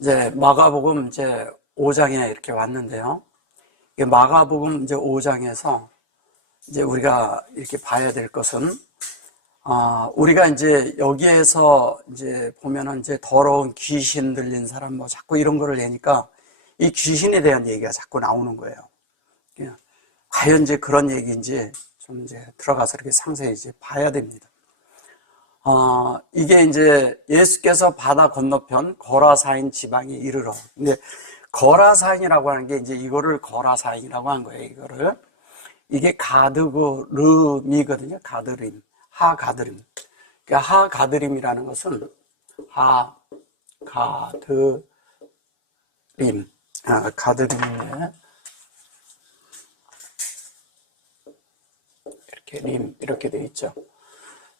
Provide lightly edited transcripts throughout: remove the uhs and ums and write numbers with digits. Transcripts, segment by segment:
이제 마가복음 이제 5장에 이렇게 왔는데요. 마가복음 이제 5장에서 이제 우리가 이렇게 봐야 될 것은, 우리가 이제 여기에서 이제 보면은 이제 더러운 귀신 들린 사람 뭐 자꾸 이런 거를 내니까 이 귀신에 대한 얘기가 자꾸 나오는 거예요. 과연 이제 그런 얘기인지 좀 이제 들어가서 이렇게 상세히 이제 봐야 됩니다. 이게 이제 예수께서 바다 건너편 거라사인 지방에 이르러. 근데 거라사인이라고 하는 게 이제 이거를 거라사인이라고 한 거예요, 이거를. 이게 가드름이거든요, 가드림. 하가드림. 그러니까 하가드림이라는 것은 가드림인데, 이렇게 돼 있죠.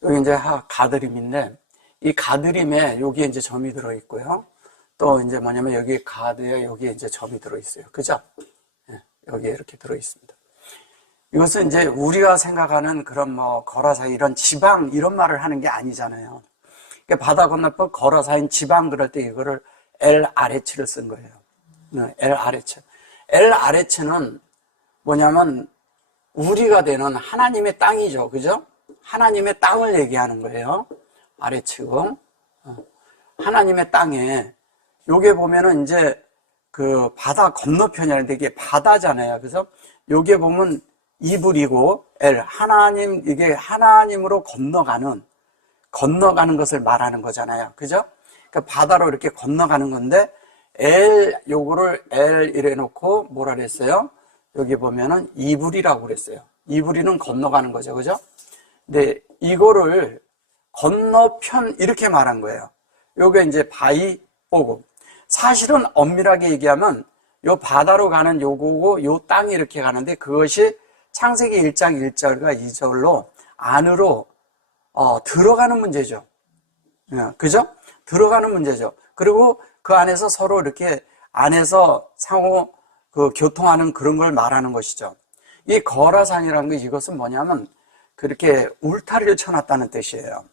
여기 이제 가드림인데, 이 가드림에 여기에 이제 점이 들어있고요. 또 이제 뭐냐면 여기 가드에 여기에 이제 점이 들어있어요. 그죠? 여기에 이렇게 들어있습니다. 이것은 이제 우리가 생각하는 그런 뭐 거라사인 이런 지방 이런 말을 하는 게 아니잖아요. 그러니까 바다 건너편 거라사인 지방 그럴 때 이거를 엘 아레츠를 쓴 거예요. 엘 아레츠. 엘 아레츠는 뭐냐면 우리가 되는 하나님의 땅이죠. 그죠? 하나님의 땅을 얘기하는 거예요. 아레츠고. 하나님의 땅에, 요게 보면은 이제 그 바다 건너편이라는데 이게 바다잖아요. 그래서 요게 보면 이불이고 하나님, 이게 하나님으로 건너가는 것을 말하는 거잖아요. 그죠? 그러니까 바다로 이렇게 건너가는 건데, 요거를 이래 놓고 뭐라 그랬어요? 여기 보면은 이불이라고 그랬어요. 이불이는 건너가는 거죠. 그죠? 근데 이거를 건너편 이렇게 말한 거예요. 요게 이제 바위보고. 사실은 엄밀하게 얘기하면 요 바다로 가는 요거고 요 땅이 이렇게 가는데 그것이 창세기 1장 1절과 2절로 안으로 들어가는 문제죠. 그죠? 들어가는 문제죠. 그리고 그 안에서 서로 이렇게 안에서 상호 교통하는 그런 걸 말하는 것이죠. 이 거라산이라는 게 이것은 뭐냐면 그렇게 울타리를 쳐놨다는 뜻이에요.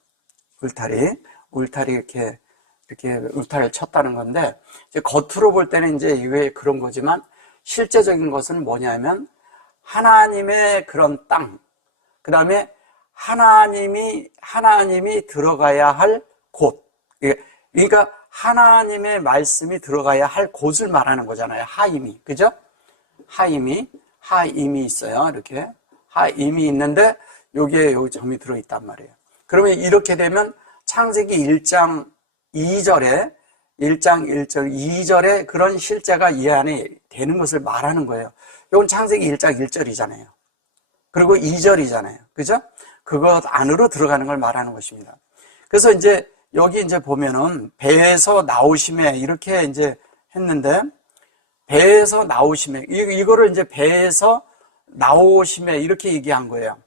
울타리 이렇게 울타리를 쳤다는 건데, 이제 겉으로 볼 때는 이제 이게 그런 거지만 실제적인 것은 뭐냐면 하나님의 그런 땅, 그 다음에 하나님이 들어가야 할 곳. 그러니까 하나님의 말씀이 들어가야 할 곳을 말하는 거잖아요. 하임이. 그죠? 하임이 있어요. 이렇게. 하임이 있는데, 여기 점이 들어있단 말이에요. 그러면 이렇게 되면 창세기 1장 2절에, 2절에 그런 실제가 이 안에 되는 것을 말하는 거예요. 이건 창세기 1장 1절이잖아요. 그리고 2절이잖아요. 그죠? 그것 안으로 들어가는 걸 말하는 것입니다. 그래서 이제 여기 이제 보면은 배에서 나오심에 이렇게 이제 했는데, 배에서 나오심에, 이거를 이제 배에서 나오심에 이렇게 얘기한 거예요.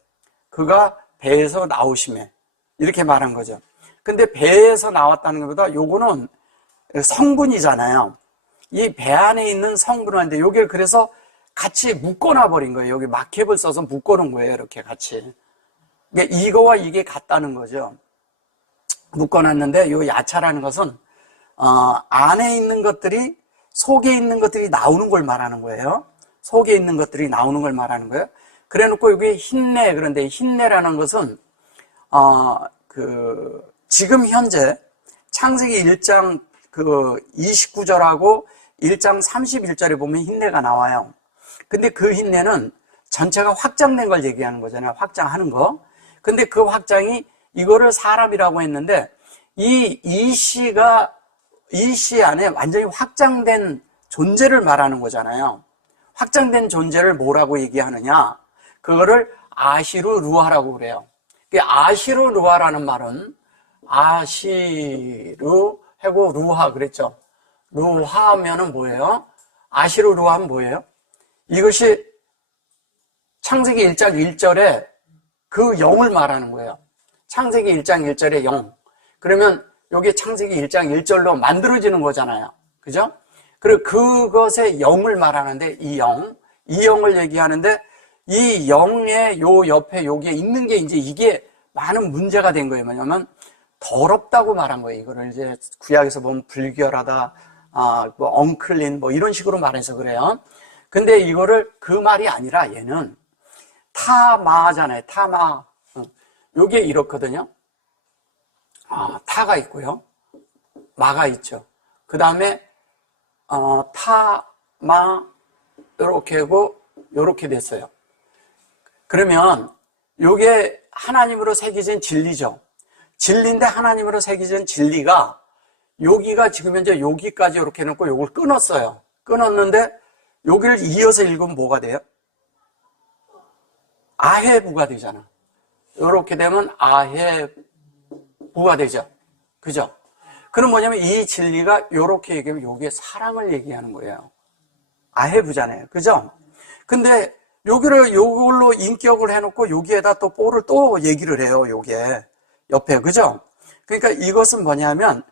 그가 배에서 나오심에 이렇게 말한 거죠. 근데 배에서 나왔다는 것보다 요거는 성분이잖아요. 이 배 안에 있는 성분인데 요게 그래서 같이 묶어놔 버린 거예요. 여기 마켓을 써서 묶어놓은 거예요. 이렇게 같이. 그러니까 이거와 이게 같다는 거죠. 묶어놨는데 요 야차라는 것은 안에 있는 것들이 속에 있는 것들이 나오는 걸 말하는 거예요. 속에 있는 것들이 나오는 걸 말하는 거예요. 그래놓고 여기 흰내, 그런데 흰내라는 것은 지금 현재 창세기 1장 29절하고 1장 31절에 보면 흰내가 나와요. 근데 그 흰내는 전체가 확장된 걸 얘기하는 거잖아요. 확장하는 거. 근데 그 확장이 이거를 사람이라고 했는데 이 시 안에 완전히 확장된 존재를 말하는 거잖아요. 확장된 존재를 뭐라고 얘기하느냐? 그거를 아시루 루하라고 그래요. 아시루 루하라는 말은 아시루 하고 루하 그랬죠. 루하 하면은 뭐예요? 아시루 루하 하면 뭐예요? 이것이 창세기 1장 1절에 그 영을 말하는 거예요. 창세기 1장 1절의 영. 그러면 이게 창세기 1장 1절로 만들어지는 거잖아요. 그죠? 그리고 그것의 영을 말하는데 이 영을 얘기하는데 이 영의 요 옆에 여기에 있는 게 이제 이게 많은 문제가 된 거예요. 뭐냐면 더럽다고 말한 거예요. 이거를 이제 구약에서 보면 불결하다, 뭐 엉클린 뭐 이런 식으로 말해서 그래요. 근데 이거를 그 말이 아니라 얘는 타마잖아요. 타마. 요게 이렇거든요. 타가 있고요. 마가 있죠. 그 다음에 타마 요렇게 하고 요렇게 됐어요. 그러면 요게 하나님으로 새겨진 진리죠. 진리인데 하나님으로 새겨진 진리가 여기가 지금 현재 여기까지 이렇게 해놓고 요걸 끊었어요. 끊었는데 여기를 이어서 읽으면 뭐가 돼요? 아해부가 되잖아. 이렇게 되면 아해부가 되죠. 그죠? 그럼 뭐냐면 이 진리가 이렇게 얘기하면 요게 사랑을 얘기하는 거예요. 아해부잖아요. 그죠? 근데 요걸로 인격을 해놓고 여기에다 또 뽀를 또 얘기를 해요. 요게 옆에. 그죠? 그러니까 이것은 뭐냐면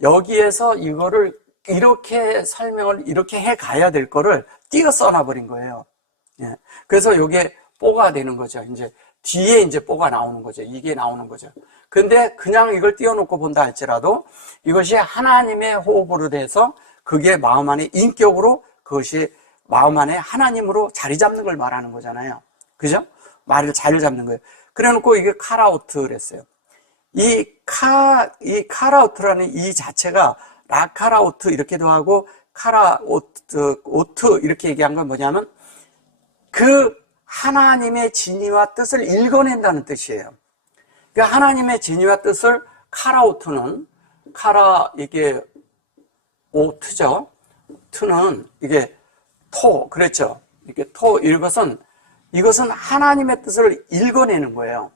여기에서 이거를 이렇게 설명을 이렇게 해 가야 될 거를 띄어 써놔버린 거예요. 예. 그래서 요게 뽀가 되는 거죠. 이제 뒤에 이제 뽀가 나오는 거죠. 이게 나오는 거죠. 근데 그냥 이걸 띄워놓고 본다 할지라도 이것이 하나님의 호흡으로 돼서 그게 마음 안에 인격으로 그것이 마음 안에 하나님으로 자리 잡는 걸 말하는 거잖아요. 그죠? 말을 자리 잡는 거예요. 그래 놓고 이게 카라우트를 했어요. 이 카라우트라는 이 자체가 라카라우트 이렇게도 하고 오트 이렇게 얘기한 건 뭐냐면 그 하나님의 진리와 뜻을 읽어낸다는 뜻이에요. 그러니까 하나님의 진리와 뜻을 카라우트는 이게 오트죠. 트는 이게 그랬죠. 이렇게 이것은 하나님의 뜻을 읽어내는 거예요.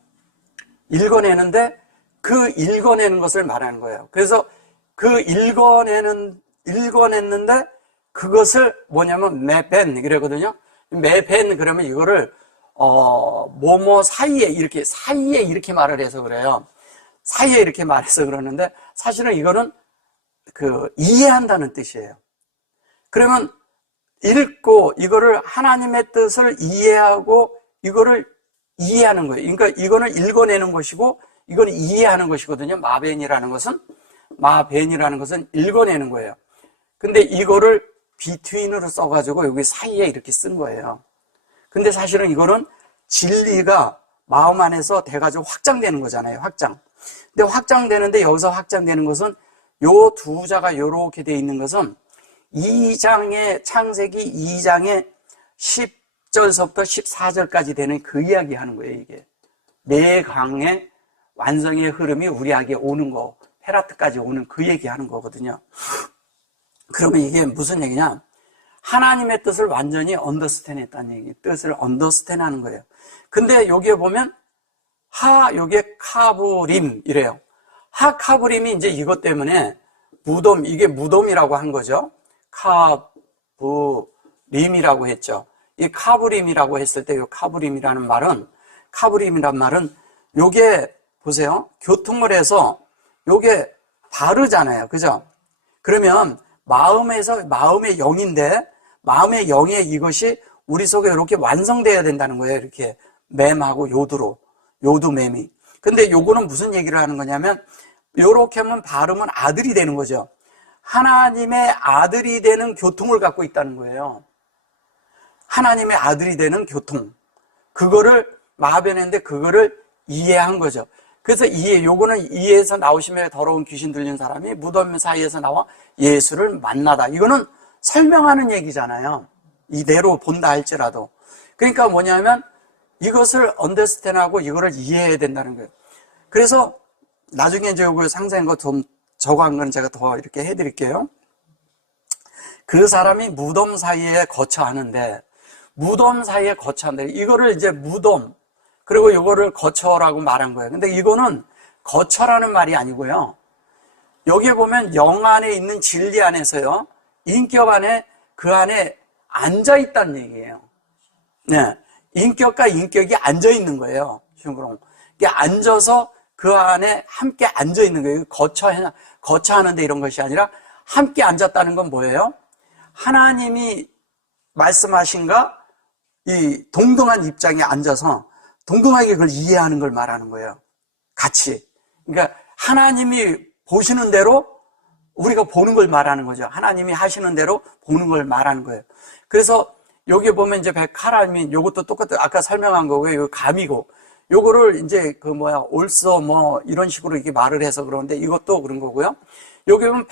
읽어내는데 그 읽어내는 것을 말하는 거예요. 그래서 그 읽어냈는데 그것을 뭐냐면 매벤 이러거든요. 매벤 그러면 이거를 뭐뭐 사이에 이렇게 말을 해서 그래요. 사이에 이렇게 말해서 그러는데 사실은 이거는 이해한다는 뜻이에요. 그러면 읽고 이거를 하나님의 뜻을 이해하고 이거를 이해하는 거예요. 그러니까 이거는 읽어내는 것이고 이거는 이해하는 것이거든요. 마벤이라는 것은 읽어내는 거예요. 근데 이거를 between으로 써가지고 여기 사이에 이렇게 쓴 거예요. 근데 사실은 이거는 진리가 마음 안에서 돼가지고 확장되는 거잖아요. 근데 확장되는데 여기서 확장되는 것은 요 두 자가 요렇게 돼 있는 것은 창세기 2장의 10절서부터 14절까지 되는 그 이야기 하는 거예요, 이게. 네 강의 완성의 흐름이 우리에게 오는 거, 페라트까지 오는 그 얘기 하는 거거든요. 그러면 이게 무슨 얘기냐? 하나님의 뜻을 완전히 언더스탠 했다는 얘기, 뜻을 언더스탠 하는 거예요. 근데 여기에 보면, 요게 카브림, 이래요. 카브림이 이제 이것 때문에 이게 무덤이라고 한 거죠. 카브림이라고 했죠. 이 카브림이라고 했을 때, 카브림이라는 말은 요게, 보세요. 교통을 해서 요게 다르잖아요. 그죠? 그러면 마음의 영인데, 마음의 영에 이것이 우리 속에 이렇게 완성되어야 된다는 거예요. 이렇게 맴하고 요두맴이. 근데 요거는 무슨 얘기를 하는 거냐면, 요렇게 하면 발음은 아들이 되는 거죠. 하나님의 아들이 되는 교통을 갖고 있다는 거예요. 하나님의 아들이 되는 교통. 그거를 마변했는데 그거를 이해한 거죠. 그래서 요거는 이해해서 나오시면 더러운 귀신 들린 사람이 무덤 사이에서 나와 예수를 만나다. 이거는 설명하는 얘기잖아요. 이대로 본다 할지라도. 그러니까 뭐냐면 이것을 언더스탠하고 이거를 이해해야 된다는 거예요. 그래서 나중에 이제 요거 상세한 거 좀 저거한 거는 제가 더 이렇게 해드릴게요. 그 사람이 무덤 사이에 거처하는데, 이거를 이제 무덤, 그리고 이거를 거처라고 말한 거예요. 근데 이거는 거처라는 말이 아니고요. 여기에 보면 영 안에 있는 진리 안에서요, 인격 안에, 그 안에 앉아있다는 얘기예요. 네. 인격과 인격이 앉아있는 거예요. 이게 앉아서 그 안에 함께 앉아있는 거예요. 거처하는데 이런 것이 아니라 함께 앉았다는 건 뭐예요? 하나님이 말씀하신가? 이 동등한 입장에 앉아서 동등하게 그걸 이해하는 걸 말하는 거예요. 같이. 그러니까 하나님이 보시는 대로 우리가 보는 걸 말하는 거죠. 하나님이 하시는 대로 보는 걸 말하는 거예요. 그래서 여기 보면 이제 베카라민, 요것도 똑같아. 아까 설명한 거고요. 이거 감이고. 요거를 이제 올소 이런 식으로 이렇게 말을 해서 그러는데 이것도 그런 거고요. 여기 보면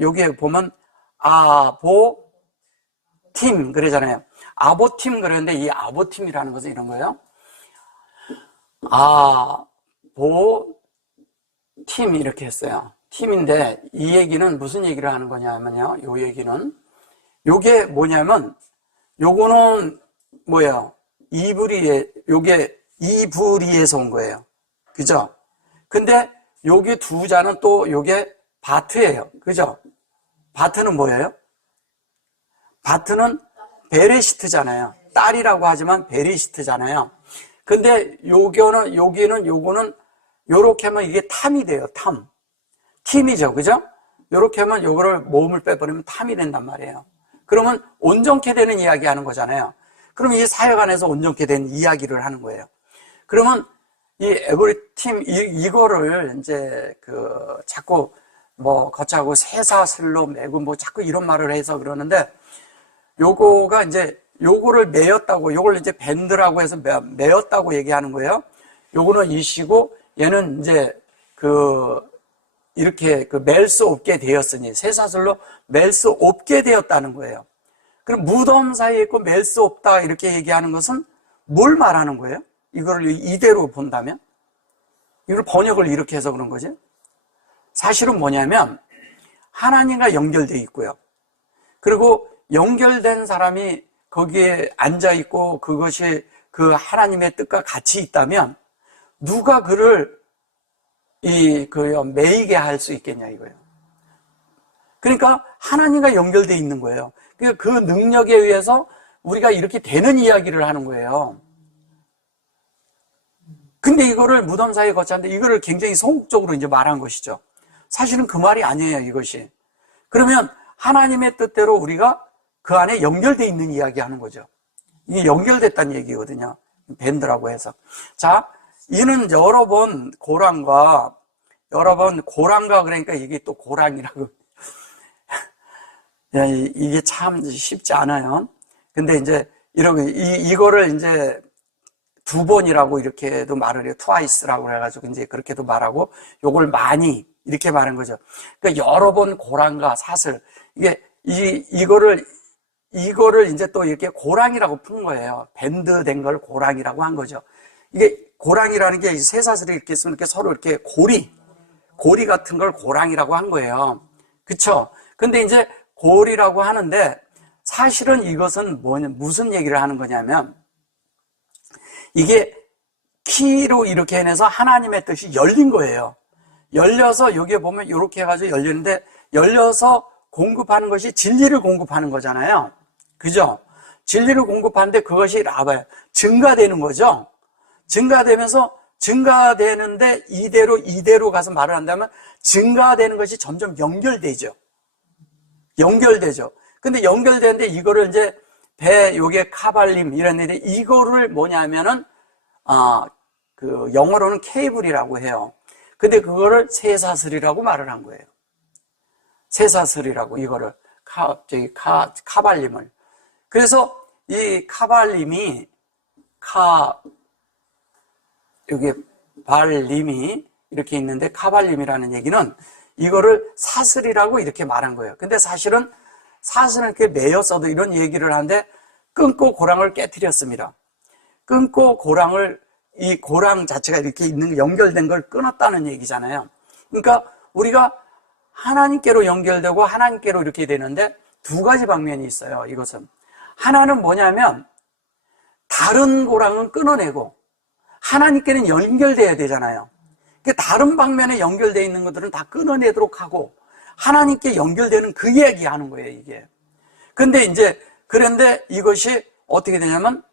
여기에 보면 아보팀 그러잖아요. 아보팀 그러는데 이 아보팀이라는 것은 이런 거예요. 아보팀 이렇게 했어요. 팀인데 이 얘기는 무슨 얘기를 하는 거냐면요. 요 얘기는 요게 뭐냐면 요거는 요게 이브리에서 온 거예요. 그죠? 근데 요게 두 자는 또 요게 바트예요. 그죠? 바트는 뭐예요? 바트는 베레시트잖아요. 딸이라고 하지만 베레시트잖아요. 근데 요거는 요렇게 하면 이게 탐이 돼요. 탐. 팀이죠. 그죠? 요렇게 하면 요거를 모음을 빼버리면 탐이 된단 말이에요. 그러면 온전케 되는 이야기 하는 거잖아요. 그럼 이 사역 안에서 온전케 된 이야기를 하는 거예요. 그러면 이 에브리팀 이거를 이제 자꾸 거창하고 새사슬로 매고 자꾸 이런 말을 해서 그러는데 요거가 이제 요거를 매였다고 요걸 이제 밴드라고 해서 매였다고 얘기하는 거예요. 요거는 이시고 얘는 이제 이렇게 맬 수 없게 되었으니 새사슬로 맬 수 없게 되었다는 거예요. 그럼 무덤 사이에 있고 맬 수 없다 이렇게 얘기하는 것은 뭘 말하는 거예요? 이거를 이대로 본다면? 이걸 번역을 이렇게 해서 그런 거지? 사실은 뭐냐면 하나님과 연결되어 있고요. 그리고 연결된 사람이 거기에 앉아 있고 그것이 그 하나님의 뜻과 같이 있다면 누가 그를 매이게 할 수 있겠냐 이거예요. 그러니까 하나님과 연결되어 있는 거예요. 그 능력에 의해서 우리가 이렇게 되는 이야기를 하는 거예요. 근데 이거를 무덤 사이에 거치는데 이거를 굉장히 소극적으로 이제 말한 것이죠. 사실은 그 말이 아니에요, 이것이. 그러면 하나님의 뜻대로 우리가 그 안에 연결되어 있는 이야기 하는 거죠. 이게 연결됐다는 얘기거든요. 밴드라고 해서. 자, 이는 여러 번 고랑과 그러니까 이게 또 고랑이라고. 이게 참 쉽지 않아요. 근데 이제 이거를 이제 두 번이라고 이렇게도 말을 해요. twice라고 해가지고 이제 그렇게도 말하고 요걸 많이 이렇게 말한 거죠. 그러니까 여러 번 고랑과 사슬 이거를 이제 또 이렇게 고랑이라고 푼 거예요. 밴드된 걸 고랑이라고 한 거죠. 이게 고랑이라는 게 쇠사슬이 이렇게 있으면 이렇게 서로 이렇게 고리 같은 걸 고랑이라고 한 거예요. 그쵸? 근데 이제 고리라고 하는데 사실은 이것은 무슨 얘기를 하는 거냐면 이게 키로 이렇게 해내서 하나님의 뜻이 열린 거예요. 열려서 여기에 보면 이렇게 해가지고 열리는데 열려서 공급하는 것이 진리를 공급하는 거잖아요. 그죠? 진리를 공급하는데 그것이 증가되는 거죠. 증가되면서 증가되는데 이대로 가서 말을 한다면 증가되는 것이 점점 연결되죠. 근데 연결되는데 이거를 이제 요게 카발림 이랬는데 이거를 뭐냐면은 영어로는 케이블이라고 해요. 근데 그거를 쇠사슬이라고 말을 한 거예요. 쇠사슬이라고 이거를 카발림을. 그래서 이 카발림이 여기 발림이 이렇게 있는데 카발림이라는 얘기는 이거를 사슬이라고 이렇게 말한 거예요. 근데 사실은 사슬은 이렇게 매였어도 이런 얘기를 하는데 끊고 고랑을 깨트렸습니다. 끊고 이 고랑 자체가 이렇게 있는 연결된 걸 끊었다는 얘기잖아요. 그러니까 우리가 하나님께로 연결되고 하나님께로 이렇게 되는데 두 가지 방면이 있어요. 이것은 하나는 뭐냐면 다른 고랑은 끊어내고 하나님께는 연결돼야 되잖아요. 다른 방면에 연결되어 있는 것들은 다 끊어내도록 하고 하나님께 연결되는 그 이야기 하는 거예요, 이게. 그런데 이것이 어떻게 되냐면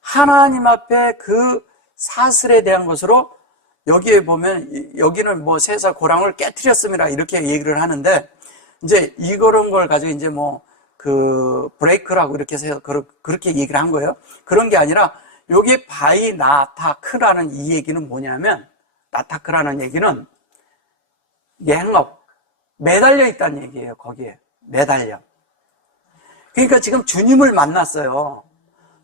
하나님 앞에 그 사슬에 대한 것으로 여기에 보면 여기는 쇠사 고랑을 깨트렸습니다. 이렇게 얘기를 하는데 이제 이런 걸 가지고 이제 브레이크라고 이렇게 해서 그렇게 얘기를 한 거예요. 그런 게 아니라 여기 바이 나타크라는 이 얘기는 뭐냐면 나타크라는 얘기는 이게 행업. 매달려 있다는 얘기예요, 거기에. 매달려. 그러니까 지금 주님을 만났어요.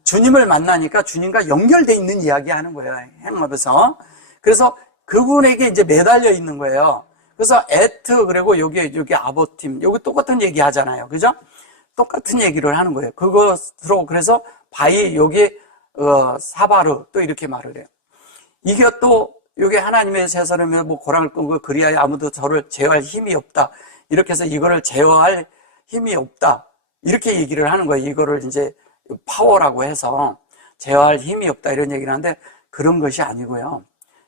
주님을 만나니까 주님과 연결되어 있는 이야기 하는 거예요, 행업에서. 그래서 그분에게 이제 매달려 있는 거예요. 그래서 에트, 그리고 여기 아보팀, 여기 똑같은 얘기 하잖아요. 그죠? 똑같은 얘기를 하는 거예요. 그것으로, 그래서 바이, 여기, 사바르, 또 이렇게 말을 해요. 이게 또, 여기 하나님의 세사람이 뭐 고랑을 끊고 그리하여 아무도 저를 제어할 힘이 없다. 이렇게 해서 이거를 제어할 힘이 없다. 이렇게 얘기를 하는 거예요. 이거를 이제 파워라고 해서 제어할 힘이 없다. 이런 얘기를 하는데 그런 것이 아니고요.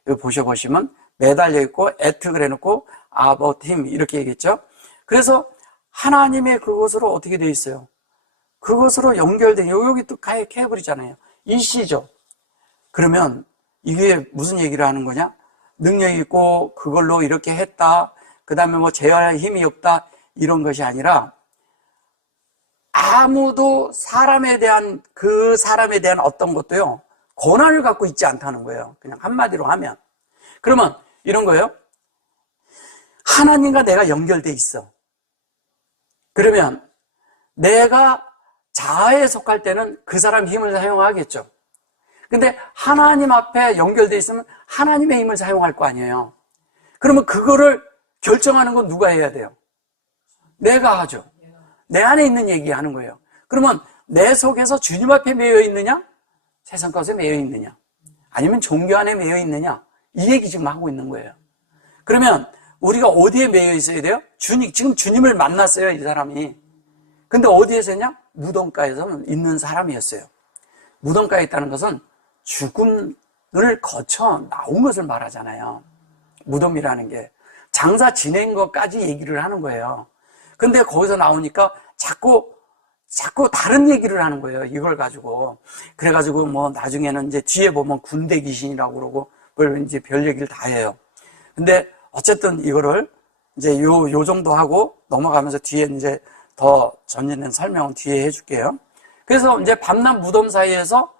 여기 보시면 매달려 있고, 에트 그래 놓고, 아버팀 이렇게 얘기했죠. 그래서 하나님의 그것으로 어떻게 돼 있어요? 그것으로 연결된, 여기 또 해버리잖아요. 일시죠. 그러면 이게 무슨 얘기를 하는 거냐? 능력이 있고 그걸로 이렇게 했다. 그 다음에 뭐 제어할 힘이 없다. 이런 것이 아니라 아무도 그 사람에 대한 어떤 것도요, 권한을 갖고 있지 않다는 거예요. 그냥 한마디로 하면. 그러면 이런 거예요. 하나님과 내가 연결돼 있어. 그러면 내가 자아에 속할 때는 그 사람 힘을 사용하겠죠. 근데 하나님 앞에 연결돼 있으면 하나님의 힘을 사용할 거 아니에요. 그러면 그거를 결정하는 건 누가 해야 돼요? 내가 하죠. 내 안에 있는 얘기 하는 거예요. 그러면 내 속에서 주님 앞에 매여 있느냐? 세상 것에 매여 있느냐? 아니면 종교 안에 매여 있느냐? 이 얘기 지금 하고 있는 거예요. 그러면 우리가 어디에 매여 있어야 돼요? 지금 주님을 만났어요, 이 사람이. 근데 어디에서 있냐? 무덤가에서 있는 사람이었어요. 무덤가에 있다는 것은 죽음을 거쳐 나온 것을 말하잖아요. 무덤이라는 게. 장사 지낸 것까지 얘기를 하는 거예요. 근데 거기서 나오니까 자꾸 다른 얘기를 하는 거예요. 이걸 가지고. 그래가지고 뭐 나중에는 이제 뒤에 보면 군대 귀신이라고 그러고 뭘 이제 별 얘기를 다 해요. 근데 어쨌든 이거를 이제 요 정도 하고 넘어가면서 뒤에 이제 더 전진된 설명은 뒤에 해줄게요. 그래서 이제 밤낮 무덤 사이에서,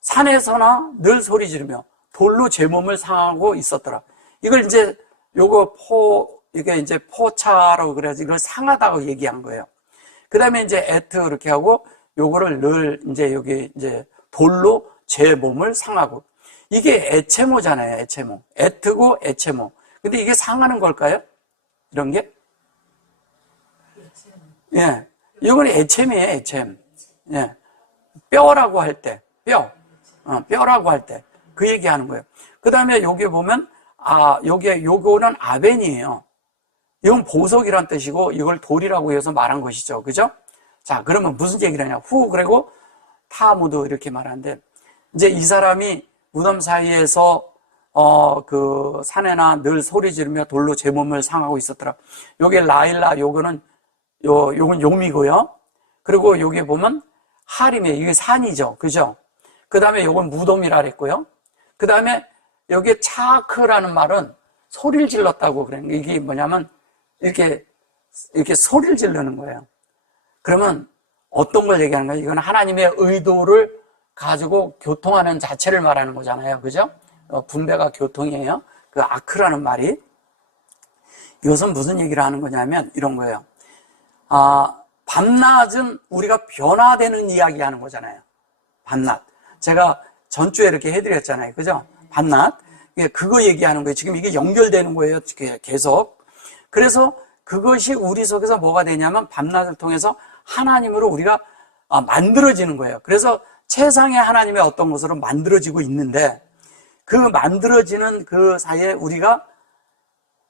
산에서나 늘 소리 지르며 돌로 제 몸을 상하고 있었더라. 이걸 이제 이게 이제 포차라고 그래야지 이걸 상하다고 얘기한 거예요. 그 다음에 이제 에트 이렇게 하고 요거를 늘 이제 여기 이제 돌로 제 몸을 상하고. 이게 에체모잖아요, 에체모. 에트고 에체모. 근데 이게 상하는 걸까요? 이런 게? 예. 이건 에체미예요, 에체미. 예. 뼈라고 할 때, 뼈라고 할 때. 그 얘기 하는 거예요. 그 다음에 여기 보면, 요거는 아벤이에요. 이건 보석이란 뜻이고, 이걸 돌이라고 해서 말한 것이죠. 그죠? 자, 그러면 무슨 얘기를 하냐. 그리고 타무드 이렇게 말하는데, 이제 이 사람이 무덤 사이에서, 그 산에나 늘 소리 지르며 돌로 제 몸을 상하고 있었더라. 요게 라일라, 요건 용미고요. 그리고 여기 보면 하림에 이게 산이죠. 그죠? 그 다음에 요건 무덤이라 그랬고요. 그 다음에 여기 차크라는 말은 소리를 질렀다고 그래요. 이게 뭐냐면 이렇게 소리를 지르는 거예요. 그러면 어떤 걸 얘기하는 거예요? 이건 하나님의 의도를 가지고 교통하는 자체를 말하는 거잖아요. 그죠? 분배가 교통이에요. 그 아크라는 말이. 이것은 무슨 얘기를 하는 거냐면 이런 거예요. 밤낮은 우리가 변화되는 이야기 하는 거잖아요. 밤낮. 제가 전주에 이렇게 해드렸잖아요. 그죠? 밤낮. 그거 얘기하는 거예요. 지금 이게 연결되는 거예요. 계속. 그래서 그것이 우리 속에서 뭐가 되냐면 밤낮을 통해서 하나님으로 우리가 만들어지는 거예요. 그래서 최상의 하나님의 어떤 것으로 만들어지고 있는데 그 만들어지는 그 사이에 우리가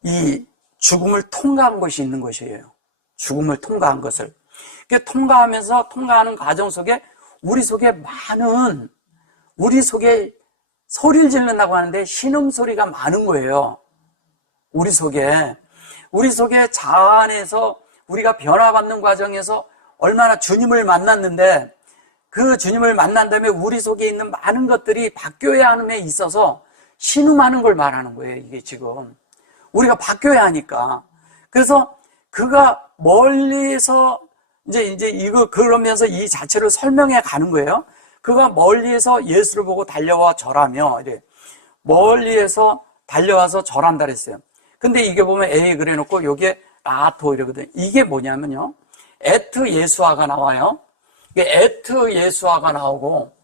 이 죽음을 통과한 것이 있는 것이에요. 죽음을 통과한 것을. 통과하는 과정 속에 우리 속에 우리 속에 소리를 지른다고 하는데 신음소리가 많은 거예요. 우리 속에 자아 안에서 우리가 변화받는 과정에서 얼마나 주님을 만났는데 그 주님을 만난 다음에 우리 속에 있는 많은 것들이 바뀌어야 함에 있어서 신음하는 걸 말하는 거예요. 이게 지금. 우리가 바뀌어야 하니까. 그래서 그가 멀리서 이제 이거 그러면서 이 자체를 설명해 가는 거예요. 그가 멀리에서 예수를 보고 달려와 절하며 이래 멀리에서 달려와서 절한다 그랬어요. 근데 이게 보면 A 그래놓고 요게 라토 이러거든요. 이게 뭐냐면요. 에트 예수아가 나와요. 이게 에트 예수아가 나오고,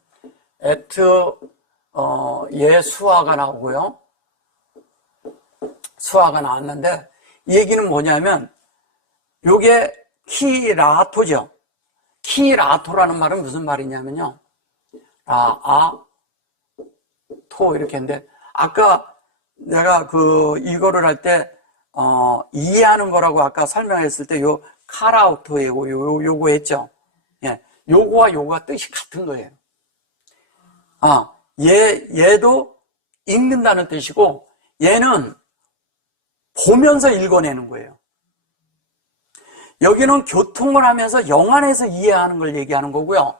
예수아가 나오고요. 수아가 나왔는데, 이 얘기는 뭐냐면, 요게 키라토죠. 키라토라는 말은 무슨 말이냐면요. 토 이렇게 했는데, 아까 내가 이거를 할 때, 이해하는 거라고 아까 설명했을 때 요 카라우토이고 요거 했죠. 예. 요거와 요거가 뜻이 같은 거예요. 얘도 읽는다는 뜻이고, 얘는 보면서 읽어내는 거예요. 여기는 교통을 하면서 영 안에서 이해하는 걸 얘기하는 거고요.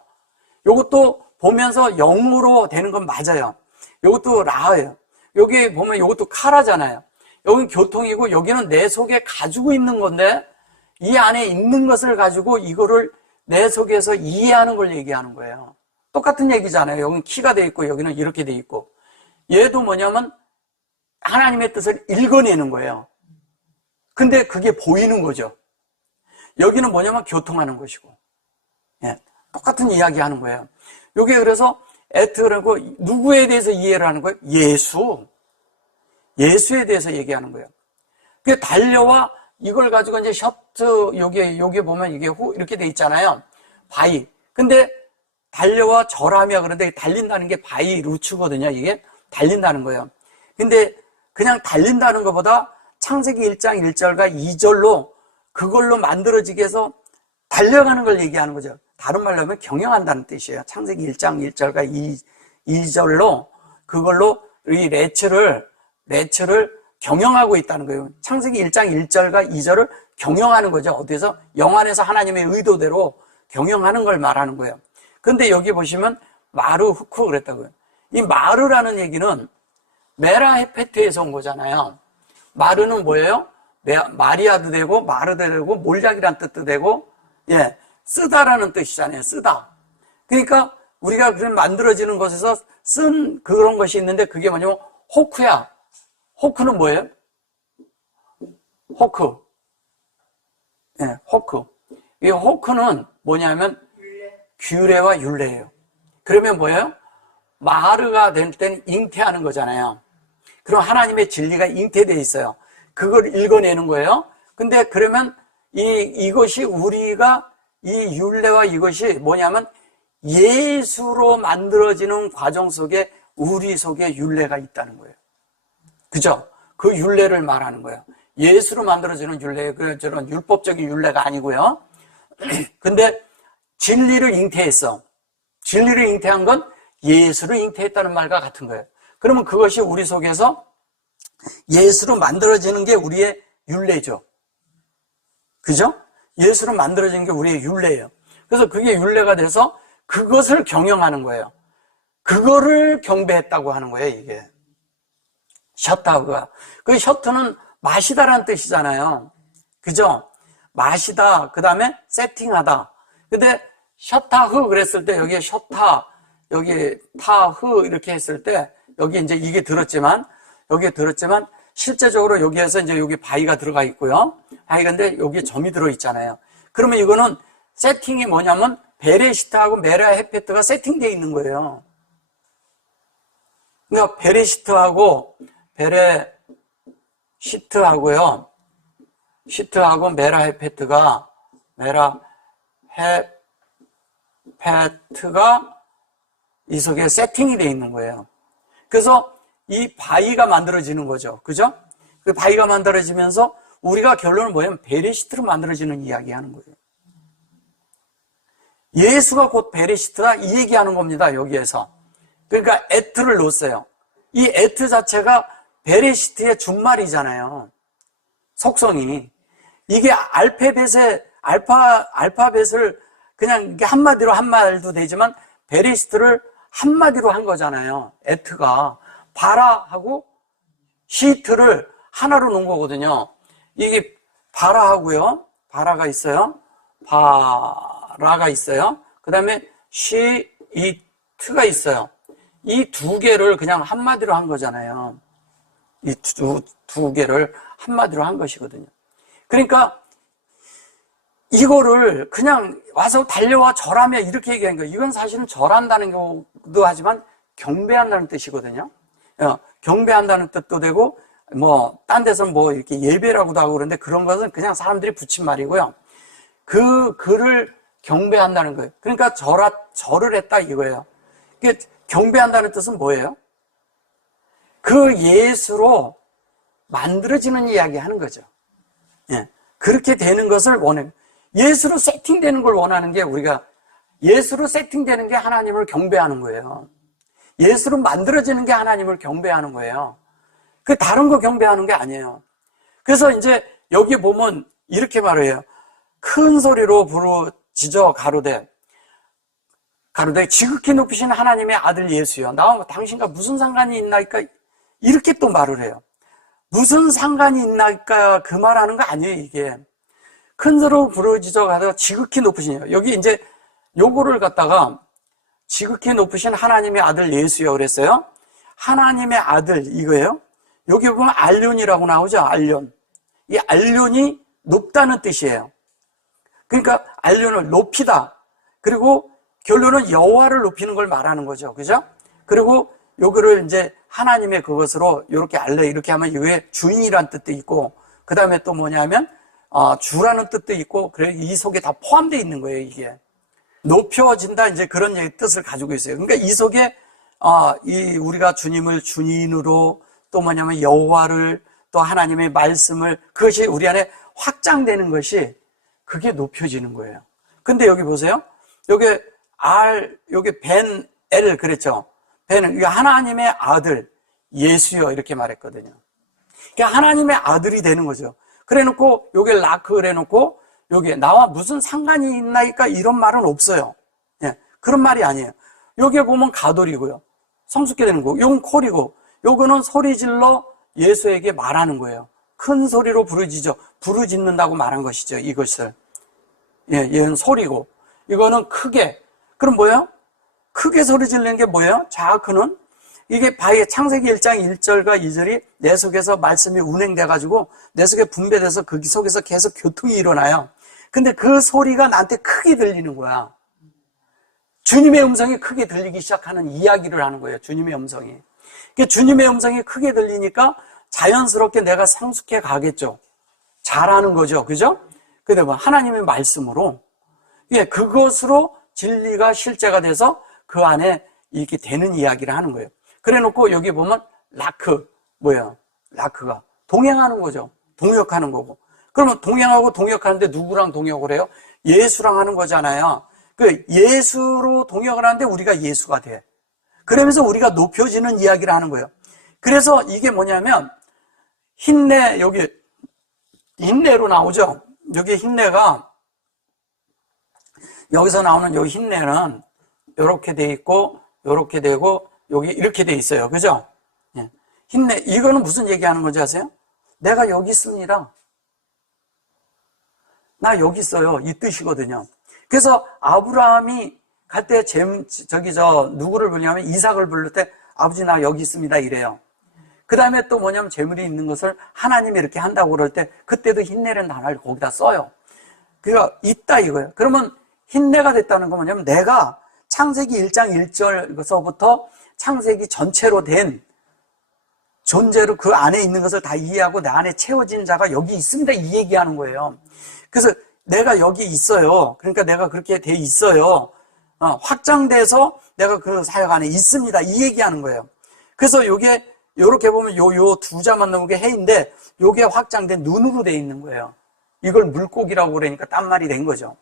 요것도 보면서 영으로 되는 건 맞아요. 요것도 라예요. 여기 보면 요것도 카라잖아요. 여기는 교통이고 여기는 내 속에 가지고 있는 건데 이 안에 있는 것을 가지고 이거를 내 속에서 이해하는 걸 얘기하는 거예요. 똑같은 얘기잖아요. 여기는 키가 돼 있고 여기는 이렇게 돼 있고. 얘도 뭐냐면 하나님의 뜻을 읽어내는 거예요. 근데 그게 보이는 거죠. 여기는 뭐냐면 교통하는 것이고. 예, 똑같은 이야기 하는 거예요. 요게 그래서 에트라고 누구에 대해서 이해를 하는 거예요? 예수에 대해서 얘기하는 거예요. 그 달려와 이걸 가지고 이제 셔트, 요게 보면 이게 이렇게 돼 있잖아요. 바이. 근데 달려와 절하며 그런데 달린다는 게 바이 루츠거든요. 이게 달린다는 거예요. 근데 그냥 달린다는 것보다 창세기 1장 1절과 2절로 그걸로 만들어지게 해서 달려가는 걸 얘기하는 거죠. 다른 말로 하면 경영한다는 뜻이에요. 창세기 1장 1절과 2절로 그걸로 이 레츠를 경영하고 있다는 거예요. 창세기 1장 1절과 2절을 경영하는 거죠. 어디서? 영 안에서 하나님의 의도대로 경영하는 걸 말하는 거예요. 근데 여기 보시면 마르 후크 그랬다고요. 이 마르라는 얘기는 메라헤페트에서 온 거잖아요. 마르는 뭐예요? 마리아도 되고 마르도 되고 몰약이란 뜻도 되고, 예, 쓰다라는 뜻이잖아요. 쓰다. 그러니까 우리가 그런 만들어지는 것에서 쓴 그런 것이 있는데 그게 뭐냐면 호크야. 호크는 뭐예요? 호크. 예, 호크. 이 호크는 뭐냐면 규례와 율례예요. 그러면 뭐예요? 마르가 될 때는 잉태하는 거잖아요. 그럼 하나님의 진리가 잉태되어 있어요. 그걸 읽어내는 거예요. 근데 그러면 이것이 우리가 이 율례와 이것이 뭐냐면 예수로 만들어지는 과정 속에 우리 속에 율례가 있다는 거예요. 그죠? 그 율례를 말하는 거예요. 예수로 만들어지는 율례, 저런 율법적인 율례가 아니고요. 근데 진리를 잉태했어. 진리를 잉태한 건 예수를 잉태했다는 말과 같은 거예요. 그러면 그것이 우리 속에서 예수로 만들어지는 게 우리의 율례죠. 그죠? 예수로 만들어지는 게 우리의 율례예요. 그래서 그게 율례가 돼서 그것을 경영하는 거예요. 그거를 경배했다고 하는 거예요, 이게. 셔타가. 그 셔트는 마시다라는 뜻이잖아요. 그죠? 마시다, 그 다음에 세팅하다. 근데 셔타흐 그랬을 때 여기에 셔타, 여기 타흐 이렇게 했을 때 여기 이제 이게 들었지만 실제적으로 여기에서 이제 여기 바위가 들어가 있고요. 바위가인데 여기에 점이 들어 있잖아요. 그러면 이거는 세팅이 뭐냐면 베레시트하고 메라헤페트가 세팅되어 있는 거예요. 그러니까 시트하고 메라헤페트가 이 속에 세팅이 되어 있는 거예요. 그래서 이 바위가 만들어지는 거죠. 그죠? 그 바위가 만들어지면서 우리가 결론은 뭐냐면 베레시트로 만들어지는 이야기 하는 거예요. 예수가 곧 베레시트다 이 얘기하는 겁니다. 여기에서. 그러니까 에트를 놓았어요. 이 에트 자체가 베레시트의 준말이잖아요. 속성이. 이게 알파벳을 그냥 이게 한마디로 한 말도 되지만 베레시트를 한마디로 한 거잖아요. 에트가. 바라하고 시트를 하나로 놓은 거거든요. 이게 바라하고요. 바라가 있어요. 바라가 있어요. 그 다음에 시이트가 있어요. 이 두 개를 그냥 한마디로 한 거잖아요. 이 두 개를 한마디로 한 것이거든요. 그러니까 이거를 그냥 와서 달려와 절하며 이렇게 얘기한 거예요. 이건 사실은 절한다는 것도 하지만 경배한다는 뜻이거든요. 경배한다는 뜻도 되고, 딴 데서 이렇게 예배라고도 하고 그러는데 그런 것은 그냥 사람들이 붙인 말이고요. 그를 경배한다는 거예요. 그러니까 절을 했다 이거예요. 경배한다는 뜻은 뭐예요? 그 예수로 만들어지는 이야기 하는 거죠. 예. 그렇게 되는 것을 원해요. 예수로 세팅되는 걸 원하는 게 예수로 세팅되는 게 하나님을 경배하는 거예요. 예수로 만들어지는 게 하나님을 경배하는 거예요. 그 다른 거 경배하는 게 아니에요. 그래서 이제 여기 보면 이렇게 말해요. 큰 소리로 부르짖어 가로되 지극히 높으신 하나님의 아들 예수여, 나와 당신과 무슨 상관이 있나이까? 이렇게 또 말을 해요. 무슨 상관이 있나이까 그 말하는 거 아니에요. 이게 큰 소리로 부르짖어 가로되 지극히 높으신, 여기 이제 요거를 갖다가 지극히 높으신 하나님의 아들 예수여 그랬어요. 하나님의 아들 이거예요. 여기 보면 알륜이라고 나오죠. 알륜. 이 알륜이 높다는 뜻이에요. 그러니까 알륜을 높이다. 그리고 결론은 여호와를 높이는 걸 말하는 거죠. 그죠? 그리고 요거를 이제 하나님의 그것으로 이렇게 알레 이렇게 하면 이게 주인이란 뜻도 있고, 그 다음에 또 뭐냐면 주라는 뜻도 있고, 그래 이 속에 다 포함되어 있는 거예요. 이게 높여진다 이제 그런 뜻을 가지고 있어요. 그러니까 이 속에 우리가 주님을 주인으로, 또 뭐냐면 여호와를, 또 하나님의 말씀을, 그것이 우리 안에 확장되는 것이 그게 높여지는 거예요. 근데 여기 보세요. 여기 벤 엘 그랬죠. 벤은 하나님의 아들 예수여 이렇게 말했거든요. 그러니까 하나님의 아들이 되는 거죠. 그래놓고 여기 라크 그래놓고 여기 나와 무슨 상관이 있나이까 이런 말은 없어요. 예, 그런 말이 아니에요. 여기에 보면 가돌이고요. 성숙게 되는 거고, 요건 콜이고, 요거는 소리질러 예수에게 말하는 거예요. 큰 소리로 부르짖는다고 말한 것이죠. 이것을. 예, 얘는 소리고, 이거는 크게. 그럼 뭐예요? 크게 소리 지르는 게 뭐예요? 자아크는 이게 창세기 1장 1절과 2절이 내 속에서 말씀이 운행돼가지고 내 속에 분배돼서 그 속에서 계속 교통이 일어나요. 근데 그 소리가 나한테 크게 들리는 거야. 주님의 음성이 크게 들리기 시작하는 이야기를 하는 거예요. 주님의 음성이. 주님의 음성이 크게 들리니까 자연스럽게 내가 성숙해 가겠죠. 잘하는 거죠. 그죠? 근데 하나님의 말씀으로, 예, 그것으로 진리가 실제가 돼서 그 안에 이렇게 되는 이야기를 하는 거예요. 그래 놓고 여기 보면 라크, 뭐예요? 라크가 동행하는 거죠. 동역하는 거고. 그러면 동행하고 동역하는데 누구랑 동역을 해요? 예수랑 하는 거잖아요. 그 예수로 동역을 하는데 우리가 예수가 돼. 그러면서 우리가 높여지는 이야기를 하는 거예요. 그래서 이게 뭐냐면 흰내, 여기 흰내로 나오죠. 여기 흰내가, 여기서 나오는 요 흰내는 이렇게 돼 있고 이렇게 되고 여기 이렇게 돼 있어요. 그죠? 예. 흰내, 이거는 무슨 얘기하는 건지 아세요? 내가 여기 있습니다. 나 여기 있어요. 이 뜻이거든요. 그래서 아브라함이 갈 때 누구를 부르냐면 이삭을 부를 때 아버지 나 여기 있습니다 이래요. 그 다음에 또 뭐냐면 재물이 있는 것을 하나님이 이렇게 한다고 그럴 때 그때도 흰내라는 단어를 거기다 써요. 그러니까 있다 이거예요. 그러면 흰내가 됐다는 건 뭐냐면 내가 창세기 1장 1절서부터 창세기 전체로 된 존재로 그 안에 있는 것을 다 이해하고 내 안에 채워진 자가 여기 있습니다 이 얘기하는 거예요. 그래서 내가 여기 있어요. 그러니까 내가 그렇게 돼 있어요. 확장돼서 내가 그 사역 안에 있습니다 이 얘기하는 거예요. 그래서 요게 요렇게 보면 요 두 자만 넣은 게 해인데 요게 확장된 눈으로 돼 있는 거예요. 이걸 물고기라고 그러니까 딴 말이 된 거죠.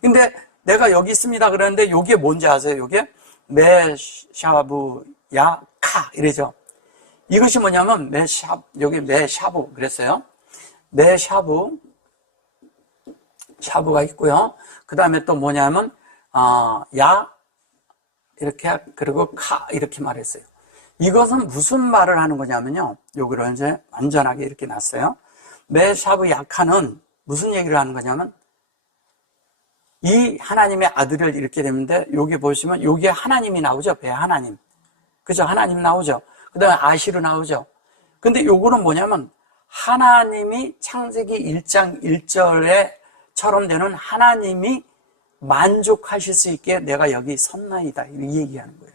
근데 내가 여기 있습니다 그러는데 요게 뭔지 아세요? 요게 메샤브 야카 이래죠. 이것이 뭐냐면 여기 메샤브 그랬어요. 샤브가 있고요. 그 다음에 또 뭐냐면 야 이렇게, 그리고 카 이렇게 말했어요. 이것은 무슨 말을 하는 거냐면요, 여기로 이제 완전하게 이렇게 놨어요. 메샤브 야카는 무슨 얘기를 하는 거냐면 이 하나님의 아들을 이렇게 되는데 여기 보시면 여기에 하나님이 나오죠. 배 하나님, 그죠? 하나님 나오죠. 그 다음에 아시르 나오죠. 근데 요거는 뭐냐면 하나님이 창세기 1장 1절에처럼 되는 하나님이 만족하실 수 있게 내가 여기 섰나이다. 이 얘기하는 거예요.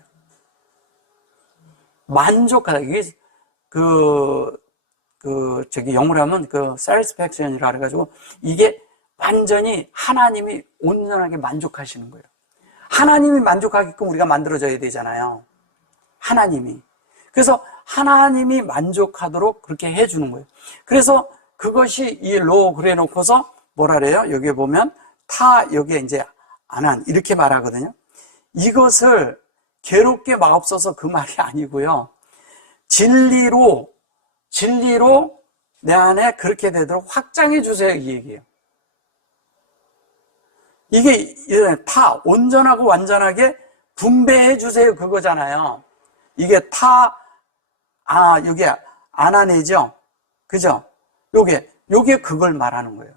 만족하다. 이게 영어로 하면 satisfaction이라 그래가지고 이게 완전히 하나님이 온전하게 만족하시는 거예요. 하나님이 만족하게끔 우리가 만들어져야 되잖아요. 하나님이. 그래서 하나님이 만족하도록 그렇게 해주는 거예요. 그래서 그것이 이 로 그래 놓고서 뭐라 그래요? 여기에 보면 여기에 이제 안한 이렇게 말하거든요. 이것을 괴롭게 마옵소서 그 말이 아니고요. 진리로 내 안에 그렇게 되도록 확장해 주세요. 이 얘기예요. 이게 온전하고 완전하게 분배해 주세요. 그거잖아요. 이게 여기 안아내죠? 그죠? 요게 그걸 말하는 거예요.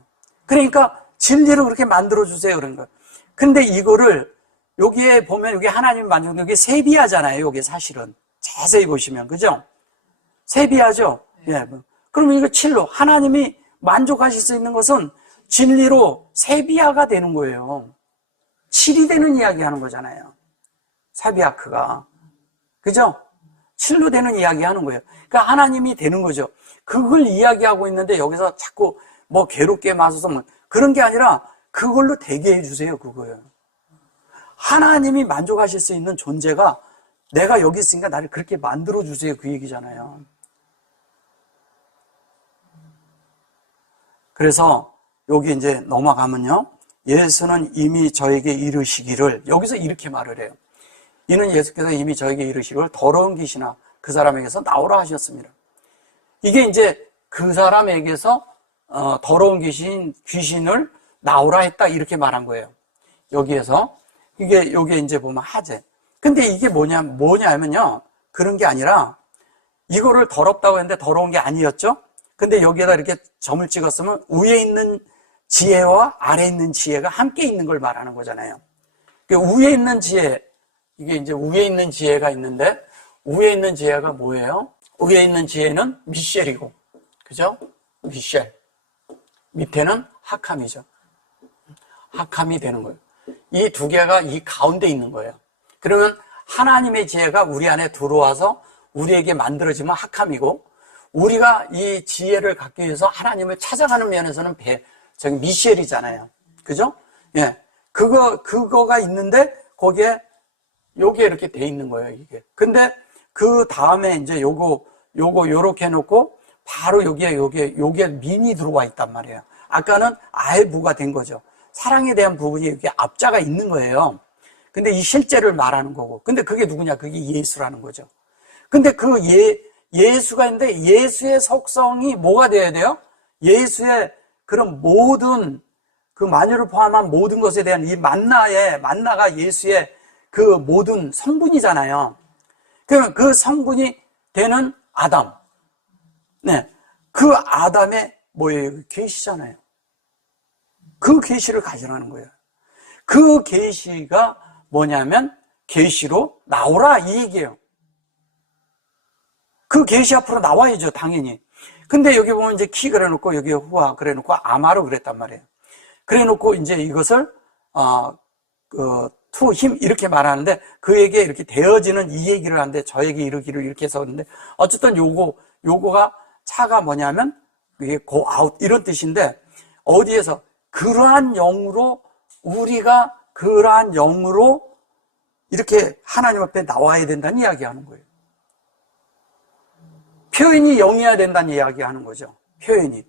그러니까 진리로 그렇게 만들어주세요. 그런 거예요. 근데 이거를 여기에 보면 여기 하나님 만족, 여기 세비하잖아요. 여기 사실은. 자세히 보시면. 그죠? 세비하죠? 예. 그러면 이거 7로. 하나님이 만족하실 수 있는 것은 진리로 세비야가 되는 거예요. 7이 되는 이야기 하는 거잖아요. 사비아크가. 그죠? 7로 되는 이야기 하는 거예요. 그러니까 하나님이 되는 거죠. 그걸 이야기하고 있는데 여기서 자꾸 뭐 괴롭게 마셔서 뭐 그런 게 아니라 그걸로 되게 해주세요. 그거예요. 하나님이 만족하실 수 있는 존재가 내가 여기 있으니까 나를 그렇게 만들어주세요. 그 얘기잖아요. 그래서 여기 이제 넘어가면요. 예수는 이미 저에게 이르시기를, 여기서 이렇게 말을 해요. 이는 예수께서 이미 저에게 이르시기를 더러운 귀신아 그 사람에게서 나오라 하셨습니다. 이게 이제 그 사람에게서 더러운 귀신을 나오라 했다 이렇게 말한 거예요. 여기에서 여기에 이제 보면 하재. 근데 이게 뭐냐면요. 그런 게 아니라 이거를 더럽다고 했는데 더러운 게 아니었죠. 근데 여기에다 이렇게 점을 찍었으면 위에 있는 지혜와 아래에 있는 지혜가 함께 있는 걸 말하는 거잖아요. 위에 있는 지혜, 이게 이제 위에 있는 지혜가 있는데 위에 있는 지혜가 뭐예요? 위에 있는 지혜는 미셸이고, 그죠? 미셸. 밑에는 하캄이죠. 하캄이 되는 거예요. 이 두 개가 이 가운데 있는 거예요. 그러면 하나님의 지혜가 우리 안에 들어와서 우리에게 만들어지면 하캄이고, 우리가 이 지혜를 갖기 위해서 하나님을 찾아가는 면에서는 저기 미셸이잖아요. 그죠? 예. 그거가 있는데, 요게 이렇게 돼 있는 거예요, 이게. 근데 그 다음에 이제 요렇게 해놓고, 바로 요게 민이 들어와 있단 말이에요. 아까는 아예 부가 된 거죠. 사랑에 대한 부분이 여기 앞자가 있는 거예요. 근데 이 실제를 말하는 거고. 근데 그게 누구냐? 그게 예수라는 거죠. 근데 예수가 있는데 예수의 속성이 뭐가 돼야 돼요? 예수의 그런 모든 그 만유를 포함한 모든 것에 대한 이 만나가 예수의 그 모든 성분이잖아요. 그러면 그 성분이 되는 아담. 네. 그 아담의 뭐예요? 계시잖아요. 그 계시를 가지라는 거예요. 그 계시가 뭐냐면 계시로 나오라 이 얘기예요. 그 계시 앞으로 나와야죠, 당연히. 근데 여기 보면 이제 키 그래놓고 여기 후아 그래놓고 아마로 그랬단 말이에요. 그래놓고 이제 이것을 투 힘 이렇게 말하는데 그에게 이렇게 되어지는 이 얘기를 하는데 저에게 이르기를 이렇게 해서 그러는데 어쨌든 요거가 차가 뭐냐면 이게 go out 이런 뜻인데 어디에서 그러한 영으로 우리가 그러한 영으로 이렇게 하나님 앞에 나와야 된다는 이야기하는 거예요. 표현이 영이어야 된다는 이야기하는 거죠. 표현이.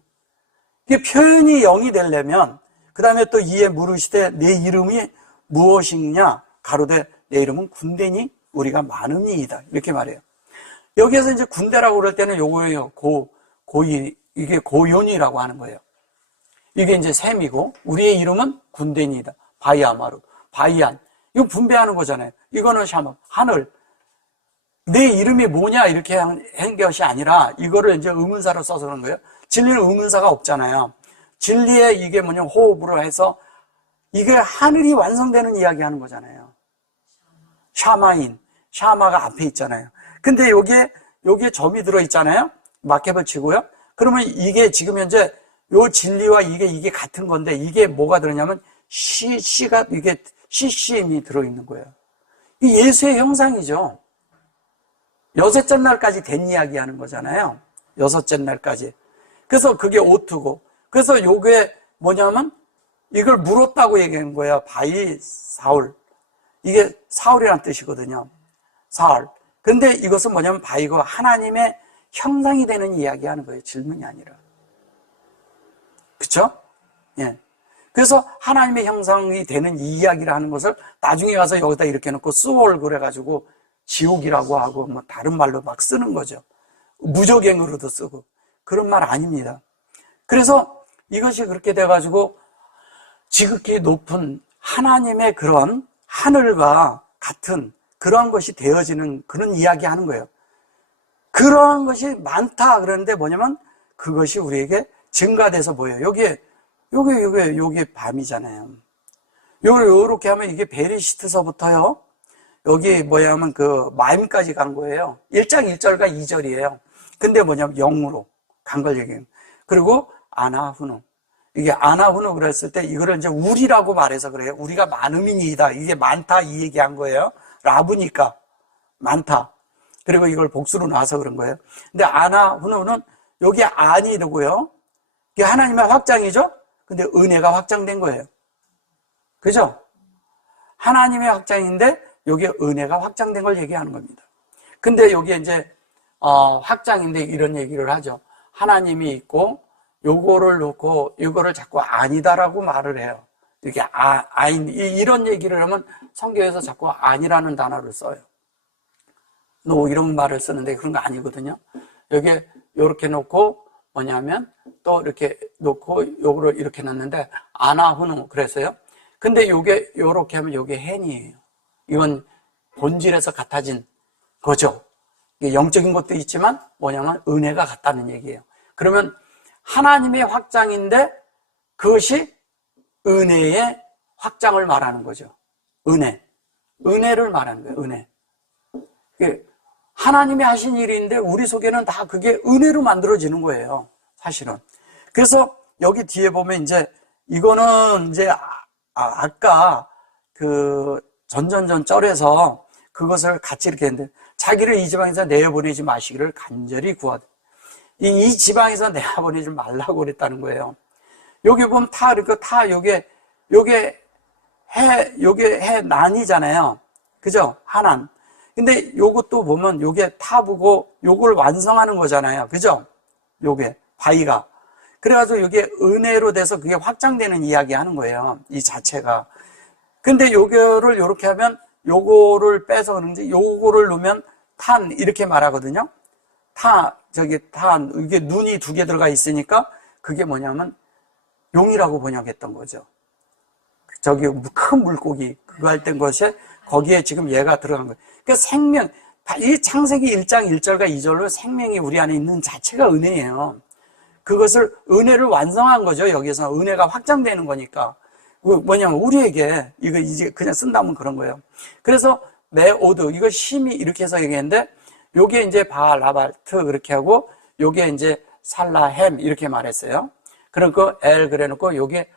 이게 표현이 영이 되려면 그 다음에 또 이에 물으시되 내 이름이 무엇이냐? 가로되 내 이름은 군대니 우리가 많음이이다. 이렇게 말해요. 여기에서 이제 군대라고 그럴 때는 요거예요. 이게 고요니라고 하는 거예요. 이게 이제 셈이고 우리의 이름은 군대니이다. 바이아마루, 바이안. 이거 분배하는 거잖아요. 이거는 샤마, 하늘. 내 이름이 뭐냐 이렇게 한 것이 아니라 이거를 이제 의문사로 써서 그런 거예요. 진리는 의문사가 없잖아요. 진리에 이게 호흡으로 해서 이게 하늘이 완성되는 이야기 하는 거잖아요. 샤마인, 샤마가 앞에 있잖아요. 근데 여기에 점이 들어 있잖아요. 막ẹp 치고요. 그러면 이게 지금 현재 요 진리와 이게 같은 건데 이게 뭐가 들었냐면 C가 이게 CCM이 들어있는 거예요. 이 예수의 형상이죠. 여섯째 날까지 된 이야기 하는 거잖아요. 여섯째 날까지. 그래서 그게 오트고. 그래서 요게 뭐냐면 이걸 물었다고 얘기한 거예요. 바이 사울. 이게 사울이라는 뜻이거든요. 사울. 근데 이것은 뭐냐면 바이가 하나님의 형상이 되는 이야기 하는 거예요. 질문이 아니라. 그쵸? 예. 그래서 하나님의 형상이 되는 이 이야기를 하는 것을 나중에 가서 여기다 이렇게 놓고 수월 그래가지고 지옥이라고 하고 뭐 다른 말로 막 쓰는 거죠. 무적행으로도 쓰고. 그런 말 아닙니다. 그래서 이것이 그렇게 돼가지고 지극히 높은 하나님의 그런 하늘과 같은 그런 것이 되어지는 그런 이야기 하는 거예요. 그런 것이 많다 그러는데 뭐냐면 그것이 우리에게 증가돼서 보여요. 요게 밤이잖아요. 요렇게 하면 이게 베리시트서부터요. 여기 뭐냐면 그 마임까지 간 거예요. 1장 1절과 2절이에요. 근데 뭐냐면 0으로 간 걸 얘기해요. 그리고 아나후누. 이게 아나후누 그랬을 때 이거를 이제 우리라고 말해서 그래요. 우리가 많음이니이다. 이게 많다 이 얘기한 거예요. 라브니까 많다. 그리고 이걸 복수로 놔서 그런 거예요. 근데 아나후누는 여기 아니고요. 이게 하나님의 확장이죠. 근데 은혜가 확장된 거예요. 그죠? 하나님의 확장인데 여기에 은혜가 확장된 걸 얘기하는 겁니다. 근데 여기에 이제 확장인데 이런 얘기를 하죠. 하나님이 있고 요거를 놓고 이거를 자꾸 아니다라고 말을 해요. 이렇게 이런 얘기를 하면 성경에서 자꾸 아니라는 단어를 써요. 이런 말을 쓰는데 그런 거 아니거든요. 여기에 이렇게 놓고 뭐냐면 또 이렇게 놓고 요거를 이렇게 놨는데 아나후누 그랬어요. 근데 요게 요렇게 하면 요게 헨이에요. 이건 본질에서 같아진 거죠. 영적인 것도 있지만 뭐냐면 은혜가 같다는 얘기예요. 그러면 하나님의 확장인데 그것이 은혜의 확장을 말하는 거죠. 은혜를 말하는 거예요. 은혜. 하나님이 하신 일인데 우리 속에는 다 그게 은혜로 만들어지는 거예요. 사실은. 그래서 여기 뒤에 보면 이제 이거는 이제 아까 그 전절에서 그것을 같이 이렇게 했는데 자기를 이 지방에서 내어보내지 마시기를 간절히 구하되 이 지방에서 내어보내지 말라고 그랬다는 거예요. 여기 보면 요게 해 난이잖아요. 그죠? 하난. 근데 요것도 보면 요게 타부고 요걸 완성하는 거잖아요. 그죠? 요게 바위가. 그래가지고 요게 은혜로 돼서 그게 확장되는 이야기 하는 거예요. 이 자체가. 근데 요거를 요렇게 하면 요거를 빼서 그런지 요거를 놓으면 탄 이렇게 말하거든요. 탄 이게 눈이 2개 들어가 있으니까 그게 뭐냐면 용이라고 번역했던 거죠. 저기 큰 물고기 그거 할 땐 것이 거기에 지금 얘가 들어간 거예요. 그러니까 생명, 이 창세기 1장 1절과 2절로 생명이 우리 안에 있는 자체가 은혜예요. 그것을 은혜를 완성한 거죠. 여기서 은혜가 확장되는 거니까. 뭐냐면 우리에게 이거 이제 그냥 쓴다면 그런 거예요. 그래서 메오드 이거 심히 이렇게 해서 얘기했는데 요게 이제 바라발트 그렇게 하고 요게 이제 살라햄 이렇게 말했어요. 그리고 엘 그래놓고 요게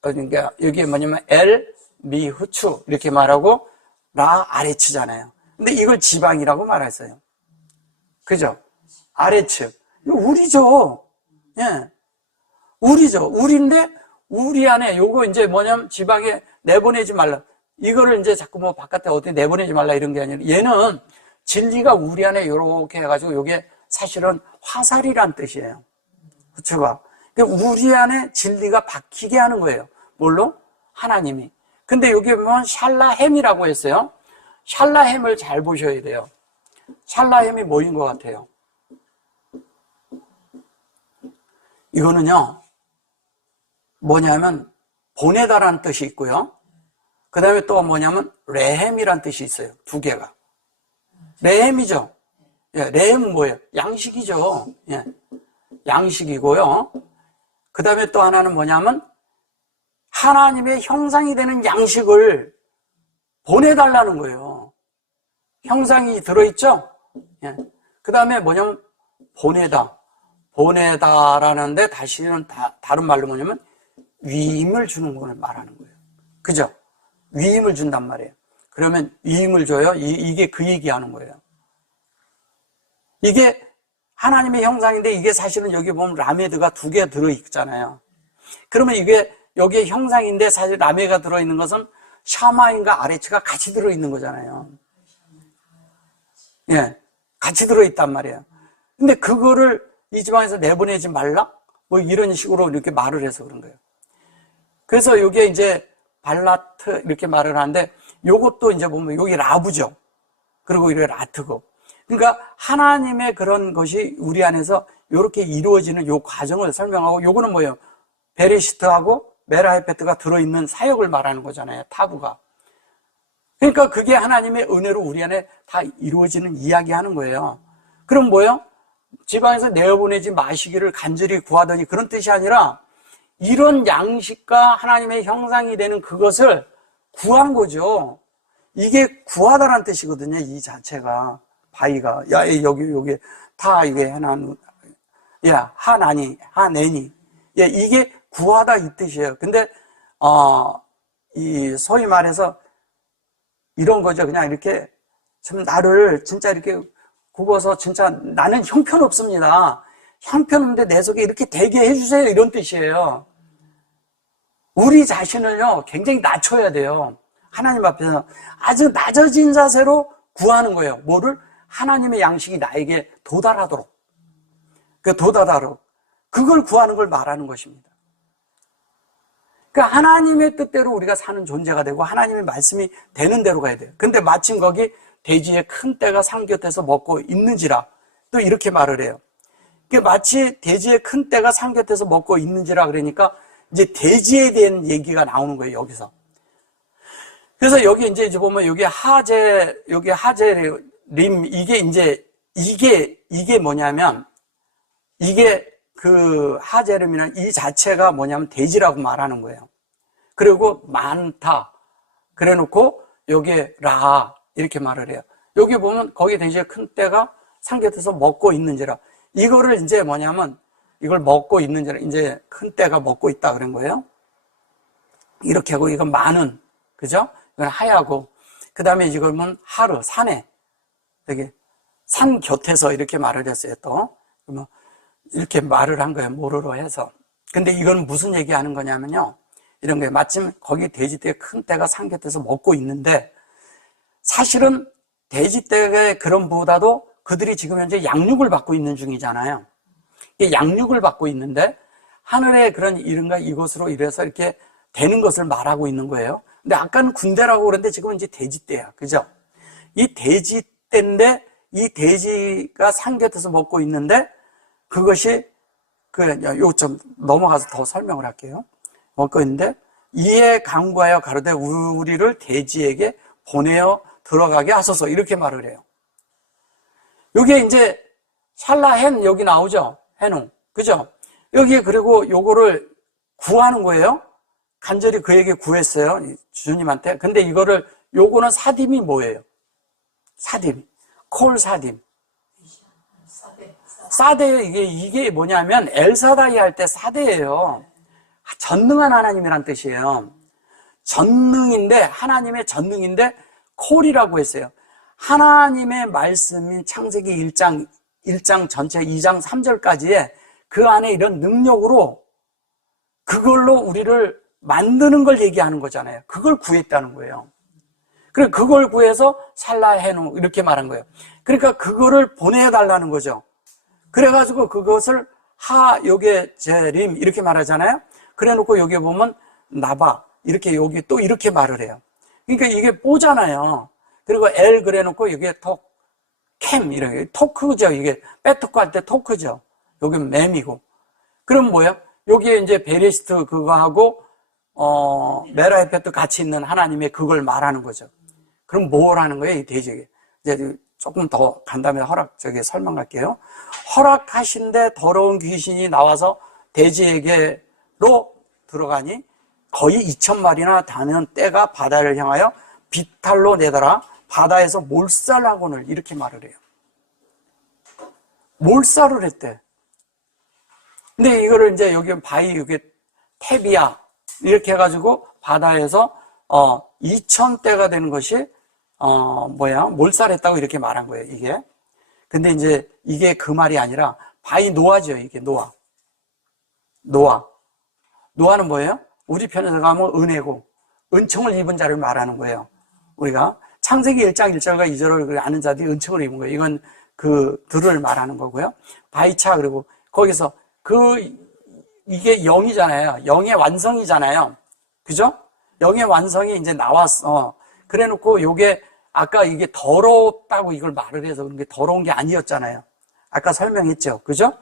그러니까 여기에 뭐냐면 엘 미후추 이렇게 말하고 라 아레츠잖아요. 근데 이걸 지방이라고 말했어요. 그죠? 아레츠. 이거 우리죠. 예. 우리죠. 우리인데 우리 안에 요거 이제 뭐냐면 지방에 내보내지 말라. 이거를 이제 자꾸 뭐 바깥에 어디 내보내지 말라 이런 게 아니라 얘는 진리가 우리 안에 요렇게 해가지고 요게 사실은 화살이란 뜻이에요. 후추가. 그러니까 우리 안에 진리가 박히게 하는 거예요. 뭘로? 하나님이. 근데 여기 보면 샬라햄이라고 했어요. 샬라햄을 잘 보셔야 돼요. 샬라햄이 뭐인 것 같아요? 이거는요, 뭐냐면, 보내다라는 뜻이 있고요. 그 다음에 또 뭐냐면, 레햄이라는 뜻이 있어요. 2개가. 레햄이죠. 예, 레햄은 뭐예요? 양식이죠. 예, 양식이고요. 그 다음에 또 하나는 뭐냐면, 하나님의 형상이 되는 양식을 보내달라는 거예요. 형상이 들어있죠? 예. 그 다음에 뭐냐면, 보내다라는데 다시는 다른 말로 뭐냐면 위임을 주는 걸 말하는 거예요. 그죠? 위임을 준단 말이에요. 그러면 위임을 줘요. 이게 그 얘기하는 거예요. 이게 하나님의 형상인데 이게 사실은 여기 보면 라메드가 2개 들어있잖아요. 그러면 이게 여기에 형상인데 사실 라메가 들어있는 것은 샤마인과 아레츠가 같이 들어있는 거잖아요. 예, 같이 들어있단 말이에요. 근데 그거를 이 지방에서 내보내지 말라? 뭐 이런 식으로 이렇게 말을 해서 그런 거예요. 그래서 여기에 이제 발라트 이렇게 말을 하는데 요것도 이제 보면 여기 라브죠. 그리고 이게 라트고. 그러니까 하나님의 그런 것이 우리 안에서 이렇게 이루어지는 요 과정을 설명하고 요거는 뭐예요? 베레시트하고 메라헤페트가 들어있는 사역을 말하는 거잖아요. 타부가. 그러니까 그게 하나님의 은혜로 우리 안에 다 이루어지는 이야기하는 거예요. 그럼 뭐예요? 지방에서 내어보내지 마시기를 간절히 구하더니 그런 뜻이 아니라 이런 양식과 하나님의 형상이 되는 그것을 구한 거죠. 이게 구하다라는 뜻이거든요. 이 자체가 바위가 야 여기 다 이게 해놔 야 하내니 예 이게 구하다 이 뜻이에요. 근데 이 소위 말해서 이런 거죠. 그냥 이렇게 참 나를 진짜 이렇게 굽어서 진짜 나는 형편없습니다. 형편없는데 내 속에 이렇게 되게 해주세요. 이런 뜻이에요. 우리 자신을요 굉장히 낮춰야 돼요. 하나님 앞에서 아주 낮아진 자세로 구하는 거예요. 뭐를? 하나님의 양식이 나에게 도달하도록. 그걸 구하는 걸 말하는 것입니다. 그러니까 하나님의 뜻대로 우리가 사는 존재가 되고 하나님의 말씀이 되는 대로 가야 돼요. 근데 마침 거기 돼지의 큰 떼가 산 곁에서 먹고 있는지라 또 이렇게 말을 해요. 그러니까 마치 돼지의 큰 떼가 산 곁에서 먹고 있는지라 그러니까 이제 돼지에 대한 얘기가 나오는 거예요, 여기서. 그래서 여기 이제 보면 여기 하제림 이게 뭐냐면 이게 그 하제림이라는 이 자체가 뭐냐면 돼지라고 말하는 거예요. 그리고 많다. 그래 놓고 여기에 라 이렇게 말을 해요. 여기 보면 거기 돼지의 큰 떼가 산 곁에서 먹고 있는지라. 이거를 이제 뭐냐면 이걸 먹고 있는지라 이제 큰 떼가 먹고 있다 그런 거예요. 이렇게 하고 이건 많은 그죠? 이건 하야고 그 다음에 이걸 보면 하르 산에 여기 산 곁에서 이렇게 말을 했어요. 또 이렇게 말을 한 거예요. 모르로 해서. 근데 이건 무슨 얘기하는 거냐면요. 이런 거예요. 마침 거기 돼지떼 큰 떼가 산 곁에서 먹고 있는데 사실은 돼지떼의 그런 보다도 그들이 지금 현재 양육을 받고 있는 중이잖아요. 양육을 받고 있는데 하늘의 그런 이름과 이것으로 이래서 이렇게 되는 것을 말하고 있는 거예요. 근데 아까는 군대라고 그랬는데 지금은 이제 돼지떼야. 그죠? 이 돼지떼인데 이 돼지가 산 곁에서 먹고 있는데 그것이 요 좀 넘어가서 더 설명을 할게요. 먹고 있는데 이에 간구하여 가로되 우리를 돼지에게 보내어 들어가게 하소서 이렇게 말을 해요. 여기에 이제 샬라헨 여기 나오죠. 해농 그죠? 여기 그리고 요거를 구하는 거예요. 간절히 그에게 구했어요. 주님한테. 근데 이거를 요거는 사딤이 뭐예요? 사딤 콜 사딤 사대예요. 이게 뭐냐면 엘사다이 할 때 사대예요. 전능한 하나님이란 뜻이에요. 전능인데 하나님의 전능인데 콜이라고 했어요. 하나님의 말씀인 창세기 1장 전체 2장 3절까지의 그 안에 이런 능력으로 그걸로 우리를 만드는 걸 얘기하는 거잖아요. 그걸 구했다는 거예요. 그래 그걸 구해서 살라해노 이렇게 말한 거예요. 그러니까 그거를 보내달라는 거죠. 그래가지고 그것을 요게 제림 이렇게 말하잖아요. 그래 놓고 여기 보면 나바 이렇게 여기 또 이렇게 말을 해요. 그러니까 이게 뽀잖아요. 그리고 엘 그래 놓고 여기에 캠 이렇게 토크죠. 이게 빼토크 할 때 토크죠. 여기 맴이고. 그럼 뭐예요? 여기에 이제 베레시트 그거하고 메라헤페트 같이 있는 하나님의 그걸 말하는 거죠. 그럼 뭘 하는 거예요? 이 돼지에게. 이제 조금 더 간단히 설명할게요. 허락하신데 더러운 귀신이 나와서 돼지에게로 들어가니 거의 2,000마리나 다는 떼가 바다를 향하여 비탈로 내달아 바다에서 몰살하고는 이렇게 말을 해요. 몰살을 했대. 근데 이거를 이제 여기 바위, 여기 태비야. 이렇게 해가지고 바다에서, 2000대가 되는 것이, 몰살했다고 이렇게 말한 거예요, 이게. 근데 이제 이게 그 말이 아니라 바위 노아죠, 이게 노아. 노아는 뭐예요? 우리 편에서 가면 은혜고, 은총을 입은 자를 말하는 거예요. 우리가 창세기 1장 1절과 2절을 아는 자들이 은총을 입은 거예요. 이건 들을 말하는 거고요. 바위차, 그리고 거기서 이게 영이잖아요. 영의 완성이잖아요. 그죠? 영의 완성이 이제 나왔어. 그래 놓고 요게 아까 이게 더럽다고 이걸 말을 해서 그런 게 더러운 게 아니었잖아요. 아까 설명했죠. 그죠?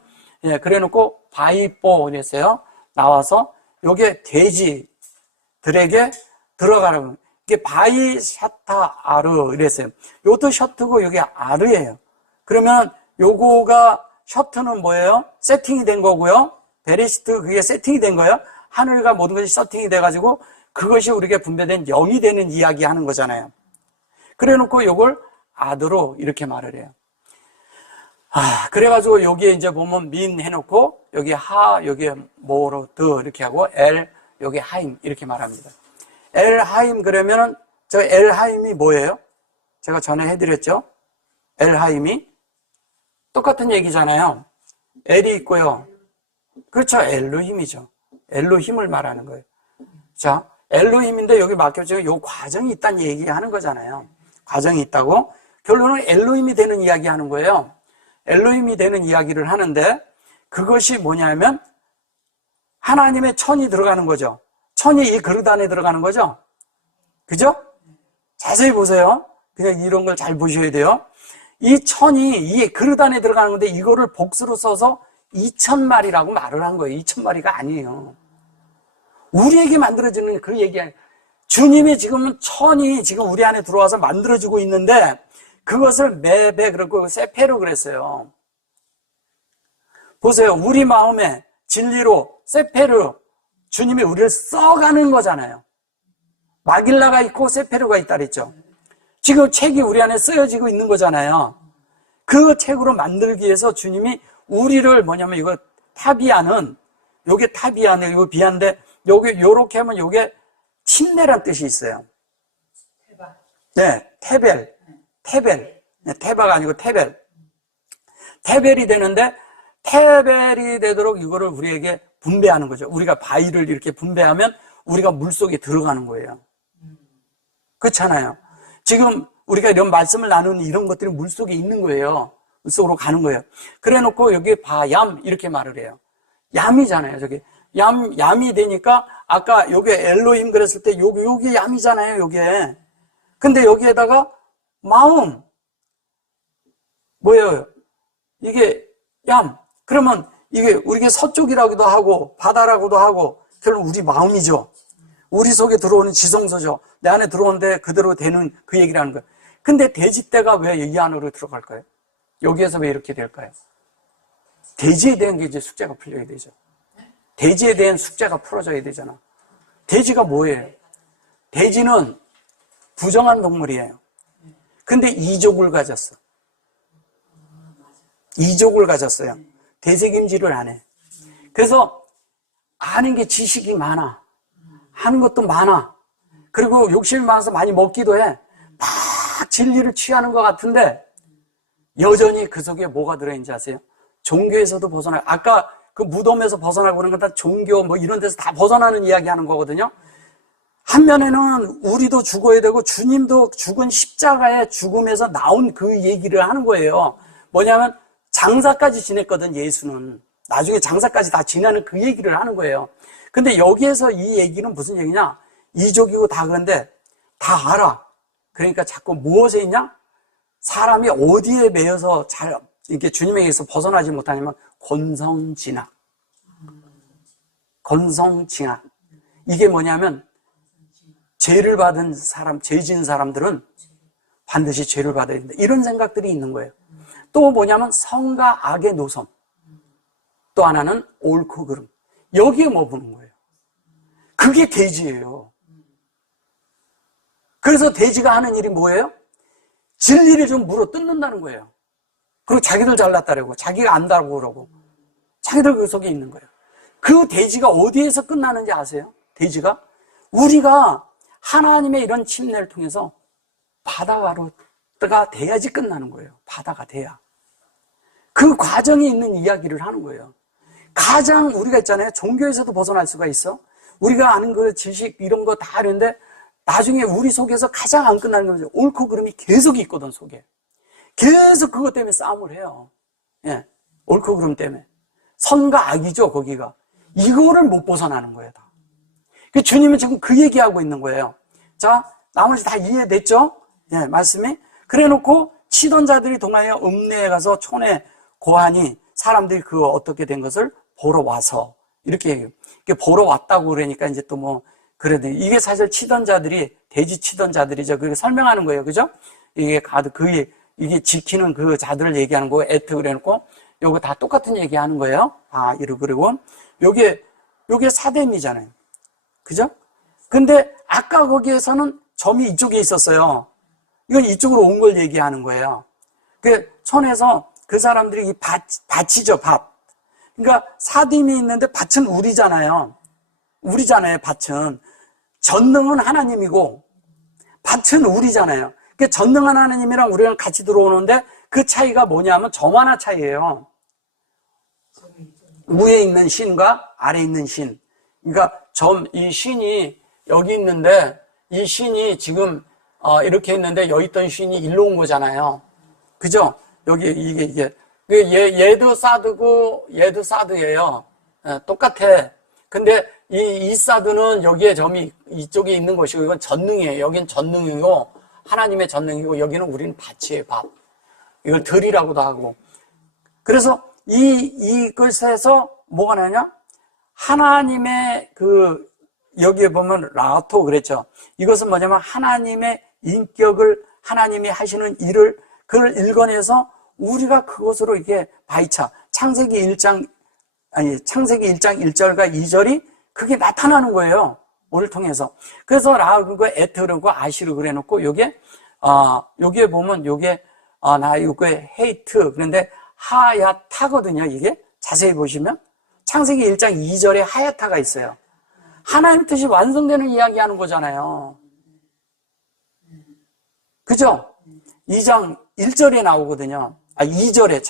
예, 그래 놓고 바위뽀 그랬어요. 나와서 요게 돼지들에게 들어가는 이게 바이 샤타 아르 이랬어요. 요것도 셔트고 요게 아르예요. 그러면 요거가 셔트는 뭐예요? 세팅이 된 거고요. 베레시트 그게 세팅이 된 거예요. 하늘과 모든 것이 세팅이 돼가지고 그것이 우리에게 분배된 영이 되는 이야기 하는 거잖아요. 그래 놓고 요걸 아드로 이렇게 말을 해요. 그래가지고 여기에 이제 보면 민 해놓고 여기 여기 모로드 이렇게 하고 여기 하임 이렇게 말합니다. 하임 그러면은 저 하임이 뭐예요? 제가 전에 해드렸죠? 하임이 똑같은 얘기잖아요. 엘이 있고요. 그렇죠. 엘로힘이죠. 엘로힘을 말하는 거예요. 자, 엘로힘인데 여기 막혀지고 요 과정이 있다는 얘기하는 거잖아요. 과정이 있다고. 결론은 엘로힘이 되는 이야기 하는 거예요. 엘로힘이 되는 이야기를 하는데 그것이 뭐냐면 하나님의 천이 들어가는 거죠. 천이 이 그릇 안에 들어가는 거죠. 그죠? 자세히 보세요. 그냥 이런 걸 잘 보셔야 돼요. 이 천이 이 그릇 안에 들어가는 건데 이거를 복수로 써서 2000마리라고 말을 한 거예요. 2000마리가 아니에요. 우리에게 만들어지는 그 얘기 아니에요. 주님이 지금은 천이 지금 우리 안에 들어와서 만들어지고 있는데 그것을 메베 그러고 세페로 그랬어요. 보세요. 우리 마음에 진리로 세페르 주님이 우리를 써가는 거잖아요. 마길라가 있고 세페르가 있다 그랬죠. 지금 책이 우리 안에 쓰여지고 있는 거잖아요. 그 책으로 만들기 위해서 주님이 우리를 뭐냐면 이거 타비아는 요게 타비아네 이거 비아인데 요게 요렇게 하면 요게 침례란 뜻이 있어요. 네, 테벨. 네, 테바가 아니고 테벨. 테벨이 되는데 테벨이 되도록 이거를 우리에게 분배하는 거죠. 우리가 바위를 이렇게 분배하면 우리가 물속에 들어가는 거예요. 그렇잖아요. 지금 우리가 이런 말씀을 나누는 이런 것들이 물속에 있는 거예요. 물속으로 가는 거예요. 그래 놓고 여기 바얌 이렇게 말을 해요. 얌이잖아요. 저기 얌이 되니까 아까 여기 엘로힘 그랬을 때 여기 얌이잖아요. 요게. 근데 여기에다가 마음 뭐예요? 이게 얌. 그러면 이게 우리가 서쪽이라고도 하고 바다라고도 하고 결국 우리 마음이죠. 우리 속에 들어오는 지성소죠. 내 안에 들어오는데 그대로 되는 그 얘기를 하는 거예요. 근데 돼지떼가 왜 이 안으로 들어갈까요? 여기에서 왜 이렇게 될까요? 돼지에 대한 게 이제 숙제가 풀려야 되죠. 돼지에 대한 숙제가 풀어져야 되잖아. 돼지가 뭐예요? 돼지는 부정한 동물이에요. 근데 이족을 가졌어. 이족을 가졌어요. 대책임지를 안 해. 그래서 아는 게 지식이 많아. 하는 것도 많아. 그리고 욕심이 많아서 많이 먹기도 해. 막 진리를 취하는 것 같은데 여전히 그 속에 뭐가 들어있는지 아세요? 종교에서도 벗어나요. 아까 그 무덤에서 벗어나고 그런 건 다 종교 뭐 이런 데서 다 벗어나는 이야기 하는 거거든요. 한면에는 우리도 죽어야 되고 주님도 죽은 십자가의 죽음에서 나온 그 얘기를 하는 거예요. 뭐냐면 장사까지 지냈거든 예수는. 나중에 장사까지 다 지내는 그 얘기를 하는 거예요. 근데 여기에서 이 얘기는 무슨 얘기냐? 이족이고 다 그런데 다 알아. 그러니까 자꾸 무엇에 있냐? 사람이 어디에 매여서 잘 이렇게 주님에게서 벗어나지 못하냐면 권성징악. 권성징악. 이게 뭐냐면 죄를 받은 사람, 죄 지은 사람들은 반드시 죄를 받아야 된다. 이런 생각들이 있는 거예요. 또 뭐냐면 성과 악의 노선. 또 하나는 옳고 그름. 여기에 뭐 보는 거예요. 그게 돼지예요. 그래서 돼지가 하는 일이 뭐예요? 진리를 좀 물어 뜯는다는 거예요. 그리고 자기들 잘났다라고, 자기가 안다고 그러고, 자기들 그 속에 있는 거예요. 그 대지가 어디에서 끝나는지 아세요? 대지가? 우리가 하나님의 이런 침례를 통해서 바다가 돼야지 끝나는 거예요. 바다가 돼야. 그 과정에 있는 이야기를 하는 거예요. 가장 우리가 있잖아요. 종교에서도 벗어날 수가 있어. 우리가 아는 그 지식 이런 거 다 하는데 나중에 우리 속에서 가장 안 끝나는 거죠. 옳고 그름이 계속 있거든, 속에. 계속 그것 때문에 싸움을 해요. 예. 옳고 그름 때문에. 선과 악이죠, 거기가. 이거를 못 벗어나는 거예요, 다. 주님은 지금 그 얘기하고 있는 거예요. 자, 나머지 다 이해됐죠? 예, 말씀이. 그래 놓고 치던 자들이 동하여 읍내에 가서 촌에 고하니 사람들이 그 어떻게 된 것을 보러 와서 이렇게 얘기해요. 보러 왔다고 그러니까 이제 또 뭐 그래도 이게 사실 치던 자들이 돼지 치던 자들이죠. 그게 설명하는 거예요. 그죠? 이게 이게 지키는 그 자들을 얘기하는 거고 에트 그래 놓고 요거 다 똑같은 얘기 하는 거예요. 그리고 요게 사뎀이잖아요. 그죠? 근데 아까 거기에서는 점이 이쪽에 있었어요. 이건 이쪽으로 온 걸 얘기하는 거예요. 그 촌에서 그 사람들이 이 밭이죠, 밭. 그러니까 사딤이 있는데 밭은 우리잖아요. 밭은. 전능은 하나님이고 밭은 우리잖아요. 그 전능한 하나님이랑 우리랑 같이 들어오는데 그 차이가 뭐냐면 점 하나 차이예요. 위에 있는 신과 아래에 있는 신. 그러니까 이 신이 여기 있는데 이 신이 지금 이렇게 있는데 여기 있던 신이 일로 온 거잖아요. 그죠? 여기 이게 얘도 사드고 얘도 사드예요. 똑같아. 근데 이 사드는 여기에 점이 이쪽에 있는 것이고 이건 전능이에요. 여긴 전능이고 하나님의 전능이고 여기는 우리는 밭이에요, 밭. 이걸 들이라고도 하고. 그래서 이것에서 뭐가 나냐? 하나님의 여기에 보면 라토 그랬죠. 이것은 뭐냐면 하나님의 인격을 하나님이 하시는 일을 그걸 읽어내서 우리가 그것으로 이게 바이차 창세기 1장 1절과 2절이 그게 나타나는 거예요. 오늘 통해서. 그래서 라그고 에트르고 아시르 그래 놓고 여기에 보면 요게 헤이트 그런데 하야타거든요. 이게 자세히 보시면 창세기 1장 2절에 하야타가 있어요. 하나님 뜻이 완성되는 이야기 하는 거잖아요. 그죠? 2장 1절에 나오거든요. 2절에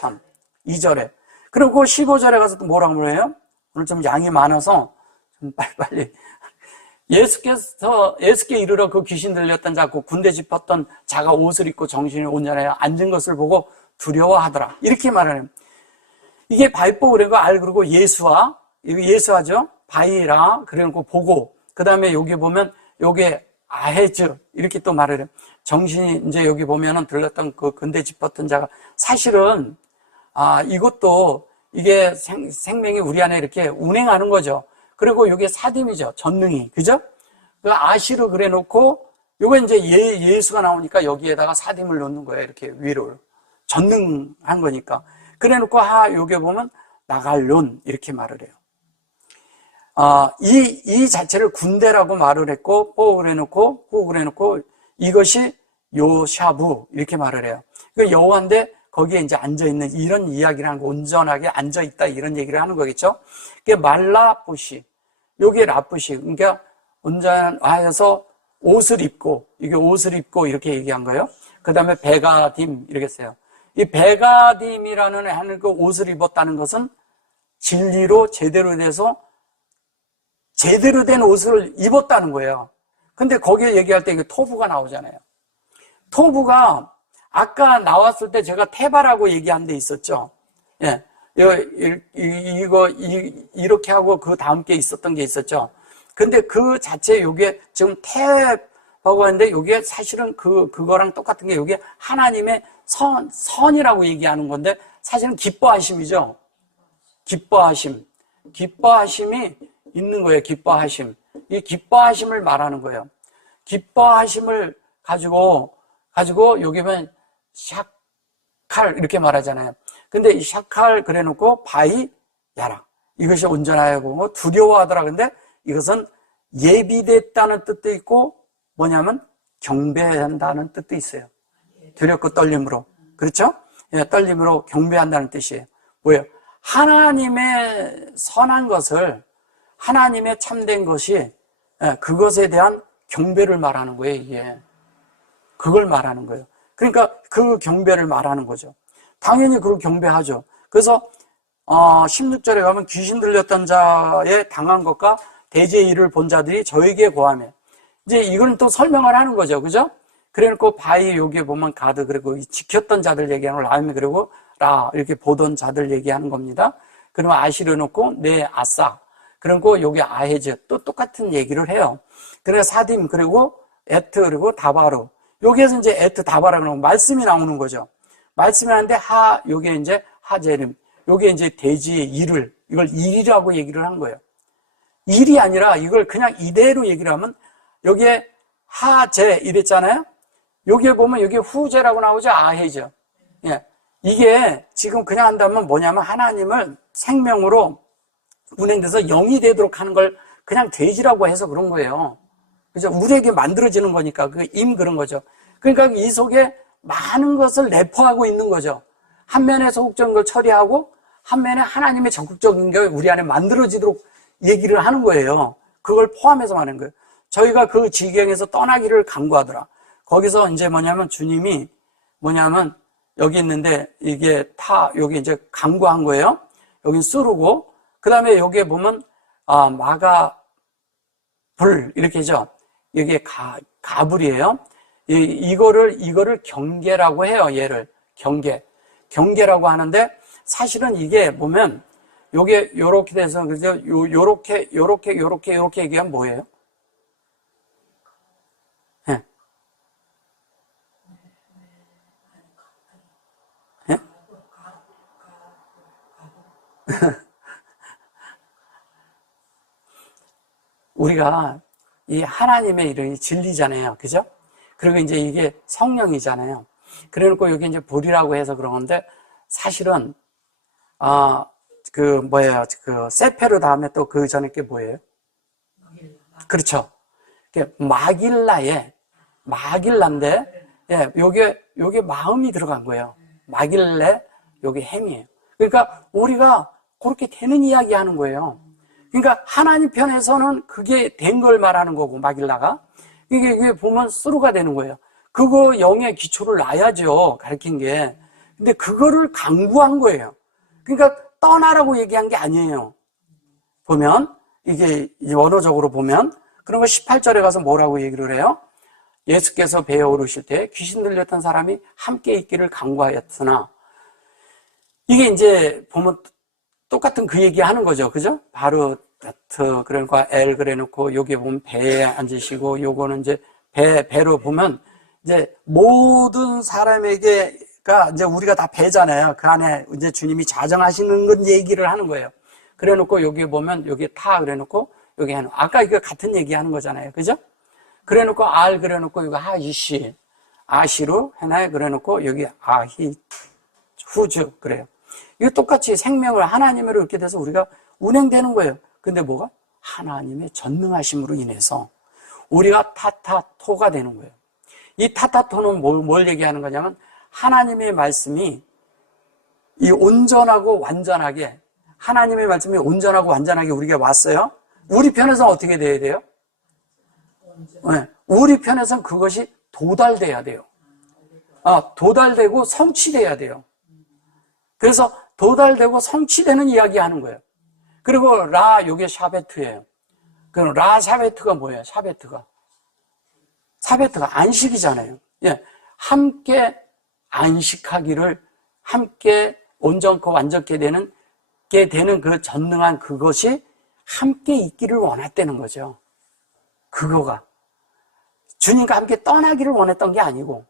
2절에. 그리고 15절에 가서 또 뭐라고 그래요? 오늘 좀 양이 많아서 좀 빨리빨리. 예수께 이르러 그 귀신 들렸던 자, 그 군대 짚었던 자가 옷을 입고 정신이 온전하여 앉은 것을 보고 두려워하더라. 이렇게 말하는. 이게 발보 그리고 그리고 예수하죠? 바이라, 그래놓고 보고, 그 다음에 여기 보면, 요게 아헤즈, 이렇게 또 말을 해요. 정신이, 이제 여기 보면은 들렸던 그 근대 짚었던 자가, 사실은, 이것도, 이게 생명이 우리 안에 이렇게 운행하는 거죠. 그리고 요게 사딤이죠. 전능이. 그죠? 그 아시르 그래 놓고, 요거 이제 예수가 나오니까 여기에다가 사딤을 넣는 거예요. 이렇게 위로. 전능한 거니까. 그래 놓고, 요게 보면, 나갈론, 이렇게 말을 해요. 이 자체를 군대라고 말을 했고, 호 그래 놓고, 이것이 요샤부, 이렇게 말을 해요. 그 여호와인데, 거기에 이제 앉아있는 이런 이야기를 하는 거, 온전하게 앉아있다, 이런 얘기를 하는 거겠죠? 그게 말라푸시, 요게 라푸시, 그러니까 온전하여서 옷을 입고, 이게 옷을 입고, 이렇게 얘기한 거예요. 그 다음에 베가딤, 이렇게 써요. 이 베가딤이라는 하는 그 옷을 입었다는 것은 진리로 제대로 돼서 제대로 된 옷을 입었다는 거예요. 근데 거기에 얘기할 때 이게 토부가 나오잖아요. 토부가 아까 나왔을 때 제가 테바라고 얘기한 데 있었죠. 예. 이렇게 하고 그 다음 게 있었던 게 있었죠. 근데 그 자체 요게 지금 테바고 하는데 요게 사실은 그거랑 똑같은 게 요게 하나님의 선이라고 얘기하는 건데 사실은 기뻐하심이죠. 기뻐하심이 있는 거예요. 기뻐하심. 이 기뻐하심을 말하는 거예요. 기뻐하심을 가지고 여기 보면 샤칼 이렇게 말하잖아요. 근데 이 샤칼 그래 놓고 바이 야라. 이것이 온전하고 두려워하더라. 근데 이것은 예비됐다는 뜻도 있고 뭐냐면 경배한다는 뜻도 있어요. 두렵고 떨림으로. 그렇죠? 예, 떨림으로 경배한다는 뜻이에요. 뭐예요? 하나님의 선한 것을, 하나님의 참된 것이, 예, 그것에 대한 경배를 말하는 거예요, 이게. 그걸 말하는 거예요. 그러니까 그 경배를 말하는 거죠. 당연히 그걸 경배하죠. 그래서 16절에 가면 귀신 들렸던 자의 당한 것과 대지의 일을 본 자들이 저에게 고하며, 이제 이건 또 설명을 하는 거죠. 그죠? 그래놓고 바위 여기에 보면 가드, 그리고 지켰던 자들 얘기하는 거, 라임, 그리고 라 이렇게 보던 자들 얘기하는 겁니다. 그리고 아시를 놓고 네 아싸, 그리고 여기 아헤즈 또 똑같은 얘기를 해요. 그래서 사딤, 그리고 에트, 그리고 다바르, 여기에서 이제 에트 다바르 그러면 말씀이 나오는 거죠. 말씀이 하는데 여기에 이제 하제림, 여기에 이제 대지의 일을, 이걸 일이라고 얘기를 한 거예요. 일이 아니라 이걸 그냥 이대로 얘기를 하면, 여기에 하제 이랬잖아요. 여기에 보면 여기 후제라고 나오죠. 아해죠. 예. 이게 지금 그냥 한다면 뭐냐면 하나님을 생명으로 운행돼서 영이 되도록 하는 걸 그냥 돼지라고 해서 그런 거예요. 그죠? 우리에게 만들어지는 거니까 그런 거죠. 그러니까 이 속에 많은 것을 내포하고 있는 거죠. 한 면에 소극적인 걸 처리하고 한 면에 하나님의 적극적인 게 우리 안에 만들어지도록 얘기를 하는 거예요. 그걸 포함해서 말하는 거예요. 저희가 그 지경에서 떠나기를 간구하더라. 거기서 이제 뭐냐면 주님이 뭐냐면 여기 있는데 이게 여기 이제 간구한 거예요. 여긴 쓰르고, 그 다음에 여기에 보면 마가 불 이렇게죠. 여기에 가불이에요. 이거를 경계라고 해요. 얘를 경계라고 하는데, 사실은 이게 보면 요게 요렇게 돼서, 그죠? 요렇게 얘기하면 뭐예요? 예. 예? 우리가 이 하나님의 이름이 진리잖아요. 그죠? 그리고 이제 이게 성령이잖아요. 그래 놓고 여기 이제 불이라고 해서 그런 건데, 사실은, 그 세페르 다음에 또 그 전에 게 뭐예요? 그렇죠. 마길라인데, 예, 요게 마음이 들어간 거예요. 마길레, 요게 햄이에요. 그러니까 우리가 그렇게 되는 이야기 하는 거예요. 그러니까 하나님 편에서는 그게 된 걸 말하는 거고, 마길라가. 이게 보면 쓰루가 되는 거예요. 그거 영의 기초를 놔야죠, 가르친 게. 근데 그거를 강구한 거예요. 그러니까 떠나라고 얘기한 게 아니에요. 보면, 이게 원어적으로 보면, 그런 거 18절에 가서 뭐라고 얘기를 해요? 예수께서 배에 오르실 때 귀신 들렸던 사람이 함께 있기를 강구하였으나, 이게 이제 보면 똑같은 그 얘기 하는 거죠. 그죠? 바로 그러니까 엘 그래 놓고 여기 보면 배에 앉으시고, 요거는 이제 배로 보면 이제 모든 사람에게가 이제 우리가 다 배잖아요. 그 안에 이제 주님이 자정하시는 건 얘기를 하는 거예요. 그래 놓고 여기 보면 여기 그래 놓고 여기 하는, 아까 이거 같은 얘기 하는 거잖아요. 그죠? 그래 놓고 그래 놓고 여기 하이시, 아시루 해나요? 그래 놓고 여기 아히 후즈 그래요. 이거 똑같이 생명을 하나님으로 이렇게 돼서 우리가 운행되는 거예요. 근데 뭐가? 하나님의 전능하심으로 인해서 우리가 타타토가 되는 거예요. 이 타타토는 뭘 얘기하는 거냐면, 하나님의 말씀이 이 온전하고 완전하게, 하나님의 말씀이 온전하고 완전하게 우리에게 왔어요. 우리 편에서는 어떻게 돼야 돼요? 네, 우리 편에서는 그것이 도달돼야 돼요. 도달되고 성취돼야 돼요. 그래서 도달되고 성취되는 이야기 하는 거예요. 그리고 요게 샤베트예요. 그럼 샤베트가 뭐예요? 샤베트가 안식이잖아요. 예. 함께 안식하기를, 함께 온전코 완전케 되는 그 전능한 그것이 함께 있기를 원했다는 거죠. 그거가. 주님과 함께 떠나기를 원했던 게 아니고,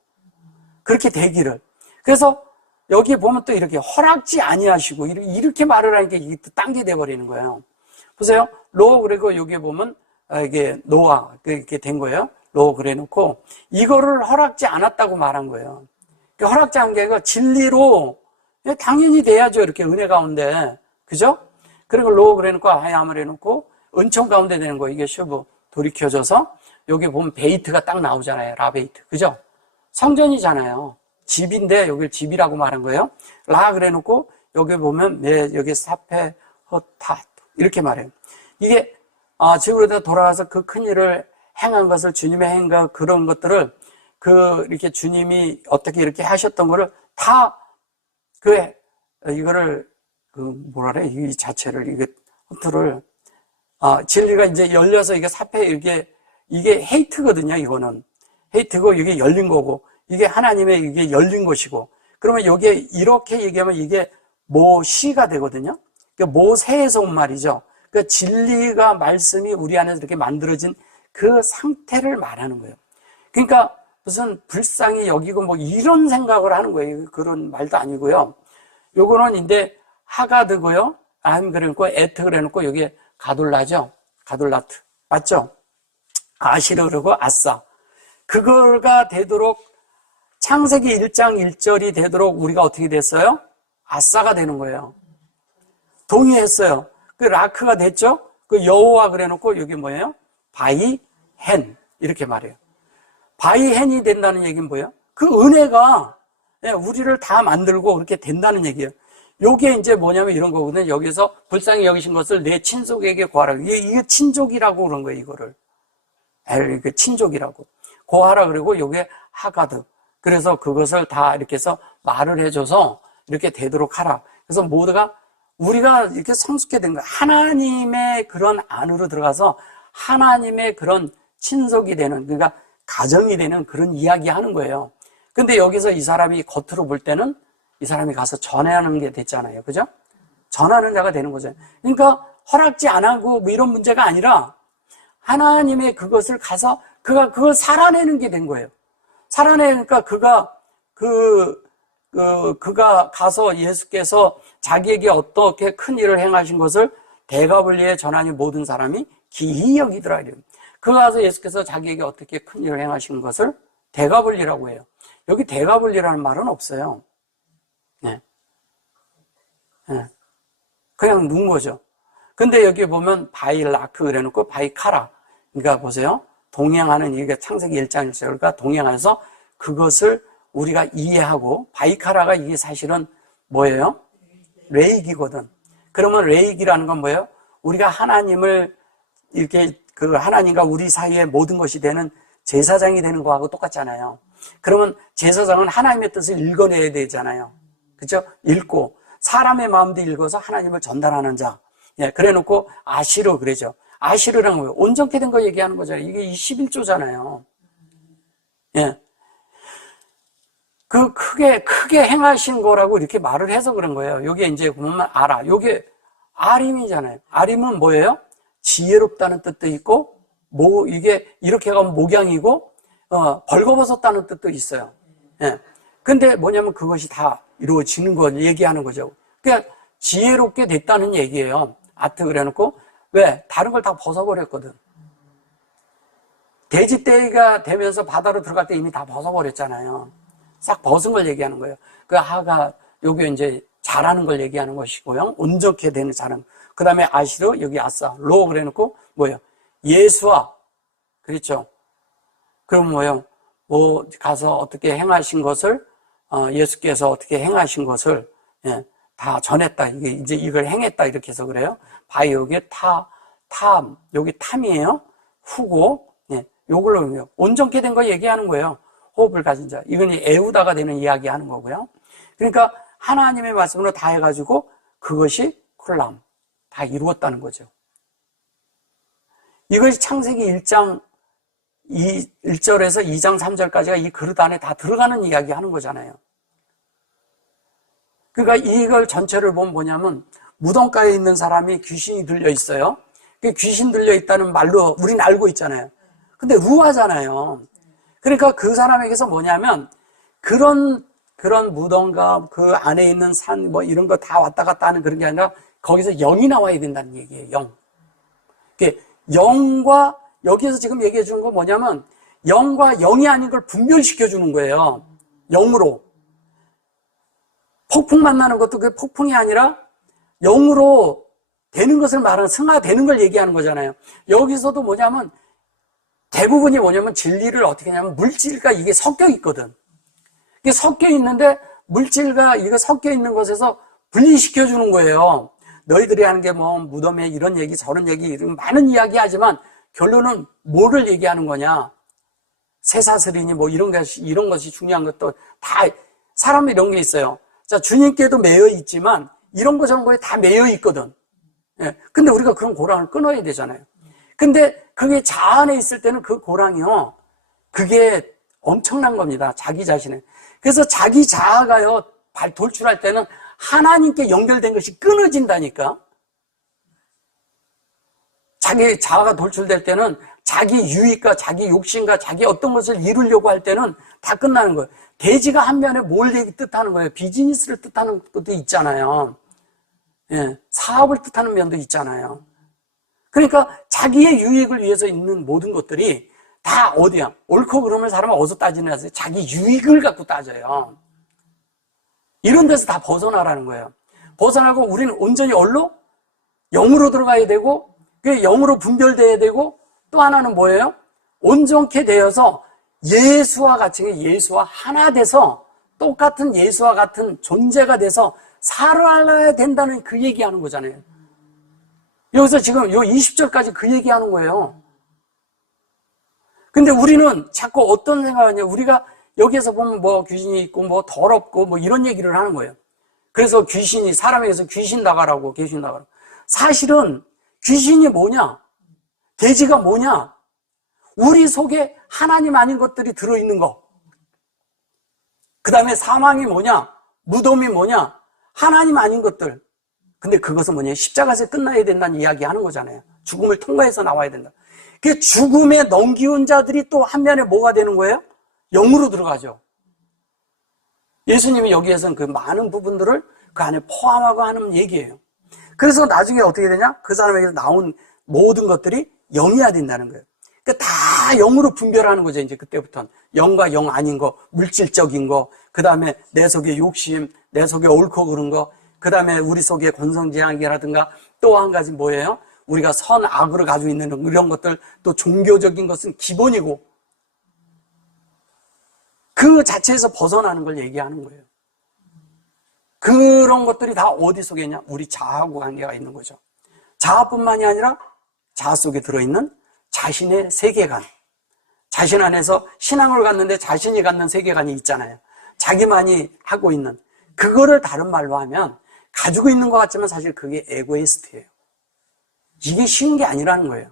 그렇게 되기를. 그래서 여기 보면 또 이렇게 허락지 아니하시고, 이렇게 말을 하니까 이게 또 딴 게 돼버리는 거예요. 보세요. 그리고 여기 보면, 이게 노아, 이렇게 된 거예요. 그래 놓고, 이거를 허락지 않았다고 말한 거예요. 허락지 않은 게 진리로, 당연히 돼야죠. 이렇게 은혜 가운데. 그죠? 그리고 그래 놓고, 하야함을 해 놓고, 은총 가운데 되는 거, 이게 슈브, 돌이켜져서, 여기 보면 베이트가 딱 나오잖아요. 라베이트. 그죠? 성전이잖아요. 집인데 여기를 집이라고 말한 거예요. 라 그래 놓고 여기 보면 여기 사페 허타 이렇게 말해요. 이게 지구로 돌아와서 그 큰 일을 행한 것을 주님의 행과 그런 것들을 이렇게 주님이 어떻게 이렇게 하셨던 거를 다 이거를 뭐라 그래? 이 자체를 이게 허트를 진리가 이제 열려서 이게 사페 이게 헤이트거든요. 이거는 헤이트고 이게 열린 거고 이게 하나님의 이게 열린 것이고 그러면 여기에 이렇게 얘기하면 이게 모시가 되거든요. 그러니까 모세에서 온 말이죠. 그러니까 진리가 말씀이 우리 안에서 이렇게 만들어진 그 상태를 말하는 거예요. 그러니까 무슨 불쌍히 여기고 뭐 이런 생각을 하는 거예요. 그런 말도 아니고요. 요거는 이제 하가드고요. 그래놓고 에트 그래놓고 여기에 가돌라죠. 가돌라트 맞죠? 아시르 그러고 아싸. 그거가 되도록 창세기 1장 1절이 되도록 우리가 어떻게 됐어요? 아싸가 되는 거예요. 동의했어요. 그 라크가 됐죠? 그 여호와 그래놓고 여기 뭐예요? 바이헨 이렇게 말해요. 바이헨이 된다는 얘기는 뭐예요? 그 은혜가 우리를 다 만들고 그렇게 된다는 얘기예요. 요게 이제 뭐냐면 이런 거거든요. 여기서 불쌍히 여기신 것을 내 친족에게 구하라. 이게 친족이라고 그런 거예요, 이거를. 이게 친족이라고. 구하라 그리고 요게 하가드. 그래서 그것을 다 이렇게 해서 말을 해줘서 이렇게 되도록 하라. 그래서 모두가 우리가 이렇게 성숙해 된 거예요. 하나님의 그런 안으로 들어가서 하나님의 그런 친족이 되는, 그러니까 가정이 되는 그런 이야기 하는 거예요. 근데 여기서 이 사람이 겉으로 볼 때는 이 사람이 가서 전하는 게 됐잖아요. 그죠? 전하는 자가 되는 거죠. 그러니까 허락지 안 하고 뭐 이런 문제가 아니라 하나님의 그것을 가서 그걸 살아내는 게 된 거예요. 살아내니까 그가 가서 예수께서 자기에게 어떻게 큰 일을 행하신 것을 대가볼리에 전하니 모든 사람이 기이 여기더라. 그가 가서 예수께서 자기에게 어떻게 큰 일을 행하신 것을 대가볼리라고 해요. 여기 대가볼리라는 말은 없어요. 네. 네. 그냥 묵은 거죠. 근데 여기 보면 바이라크 그래놓고 바이카라. 그러니까 보세요. 동행하는 이게 창세기 1장 1절과 동행하면서 그것을 우리가 이해하고 바이카라가 이게 사실은 뭐예요? 레이기거든. 그러면 레이기라는 건 뭐예요? 우리가 하나님을 이렇게 하나님과 우리 사이에 모든 것이 되는 제사장이 되는 거하고 똑같잖아요. 그러면 제사장은 하나님의 뜻을 읽어내야 되잖아요. 그렇죠? 읽고 사람의 마음도 읽어서 하나님을 전달하는 자. 예, 그래 놓고 아시르 그러죠. 아시르라는 거예요. 온전케 된 거 얘기하는 거잖아요. 이게 21조잖아요. 예. 크게 행하신 거라고 이렇게 말을 해서 그런 거예요. 여기에 이제 보면 아라. 요게 아림이잖아요. 아림은 뭐예요? 지혜롭다는 뜻도 있고, 이게 이렇게 가면 목양이고, 벌거벗었다는 뜻도 있어요. 예. 근데 뭐냐면 그것이 다 이루어지는 거 얘기하는 거죠. 그러니까 지혜롭게 됐다는 얘기예요. 아트 그래놓고. 왜? 다른 걸 다 벗어버렸거든. 돼지떼기가 되면서 바다로 들어갈 때 이미 다 벗어버렸잖아요. 싹 벗은 걸 얘기하는 거예요. 그 하가, 요게 이제 잘하는 걸 얘기하는 것이고요. 온전케 되는 잘하는. 그 다음에 아시르, 여기 아싸, 로 그래놓고, 뭐예요? 예수와, 그렇죠? 그럼 뭐예요? 가서 어떻게 행하신 것을, 예수께서 어떻게 행하신 것을, 예, 다 전했다. 이게 이제 이걸 행했다. 이렇게 해서 그래요. 바이, 여기 여기 탐이에요. 후고, 예, 요걸로 온전케 된 거 얘기하는 거예요. 호흡을 가진 자. 이건 애우다가 되는 이야기 하는 거고요. 그러니까 하나님의 말씀으로 다 해가지고 그것이 쿨람. 다 이루었다는 거죠. 이것이 창세기 1장 1절에서 2장 3절까지가 이 그릇 안에 다 들어가는 이야기 하는 거잖아요. 그러니까 이걸 전체를 보면 뭐냐면 무덤가에 있는 사람이 귀신이 들려 있어요. 그 귀신 들려 있다는 말로 우리는 알고 있잖아요. 근데 루하잖아요. 그러니까 그 사람에게서 뭐냐면 그런 무덤과 그 안에 있는 산 뭐 이런 거 다 왔다 갔다 하는 그런 게 아니라 거기서 영이 나와야 된다는 얘기예요. 영. 영과 여기에서 지금 얘기해 주는 건 뭐냐면 영과 영이 아닌 걸 분별시켜 주는 거예요. 영으로. 폭풍 만나는 것도 그 폭풍이 아니라 영으로 되는 것을 말하는 승화되는 걸 얘기하는 거잖아요. 여기서도 뭐냐면 대부분이 뭐냐면 진리를 어떻게 하냐면 물질과 이게 섞여 있거든. 이게 섞여 있는데 물질과 이거 섞여 있는 것에서 분리시켜 주는 거예요. 너희들이 하는 게 뭐 무덤에 이런 얘기 저런 얘기 이런 많은 이야기 하지만 결론은 뭐를 얘기하는 거냐? 쇠사슬이니 뭐 이런 것이 중요한 것도 다 사람 이런 게 있어요. 자, 주님께도 매여 있지만 이런 거 저런 거에 다 매여 있거든. 예. 근데 우리가 그런 고랑을 끊어야 되잖아요. 근데 그게 자아 안에 있을 때는 그 고랑이요. 그게 엄청난 겁니다. 자기 자신에. 그래서 자기 자아가요. 돌출할 때는 하나님께 연결된 것이 끊어진다니까. 자기 자아가 돌출될 때는 자기 유익과 자기 욕심과 자기 어떤 것을 이루려고 할 때는 다 끝나는 거예요. 대지가 한 면에 뭘 뜻하는 거예요? 비즈니스를 뜻하는 것도 있잖아요. 예, 사업을 뜻하는 면도 있잖아요. 그러니까 자기의 유익을 위해서 있는 모든 것들이 다 어디야? 옳고 그름을 사람은 어디서 따지느냐? 자기 유익을 갖고 따져요. 이런 데서 다 벗어나라는 거예요. 벗어나고 우리는 온전히 얼로? 영으로 들어가야 되고 그 영으로 분별돼야 되고 또 하나는 뭐예요? 온전케 되어서 예수와 같이 예수와 하나 돼서 똑같은 예수와 같은 존재가 돼서 살아야 된다는 그 얘기하는 거잖아요. 여기서 지금 요 20절까지 그 얘기하는 거예요. 근데 우리는 자꾸 어떤 생각을 하냐? 우리가 여기에서 보면 뭐 귀신이 있고 뭐 더럽고 뭐 이런 얘기를 하는 거예요. 그래서 귀신이 사람에게서 귀신 나가라고 귀신 나가라고. 사실은 귀신이 뭐냐? 돼지가 뭐냐? 우리 속에 하나님 아닌 것들이 들어있는 거. 그 다음에 사망이 뭐냐? 무덤이 뭐냐? 하나님 아닌 것들. 근데 그것은 뭐냐? 십자가에서 끝나야 된다는 이야기 하는 거잖아요. 죽음을 통과해서 나와야 된다. 그 죽음에 넘기운 자들이 또 한 면에 뭐가 되는 거예요? 영으로 들어가죠. 예수님이 여기에서는 그 많은 부분들을 그 안에 포함하고 하는 얘기예요. 그래서 나중에 어떻게 되냐? 그 사람에게서 나온 모든 것들이 영이어야 된다는 거예요. 그러니까 다 영으로 분별하는 거죠. 이제 그때부터는 영과 영 아닌 거, 물질적인 거, 그 다음에 내 속에 욕심, 내 속에 옳고 그른 거, 그 다음에 우리 속에 권성징악이라든가 또 한 가지 뭐예요? 우리가 선악으로 가지고 있는 이런 것들, 또 종교적인 것은 기본이고 그 자체에서 벗어나는 걸 얘기하는 거예요. 그런 것들이 다 어디 속에 있냐? 우리 자아하고 관계가 있는 거죠. 자아뿐만이 아니라 자아 속에 들어있는 자신의 세계관. 자신 안에서 신앙을 갖는데 자신이 갖는 세계관이 있잖아요. 자기만이 하고 있는. 그거를 다른 말로 하면 가지고 있는 것 같지만 사실 그게 에고이스트예요. 이게 쉬운 게 아니라는 거예요.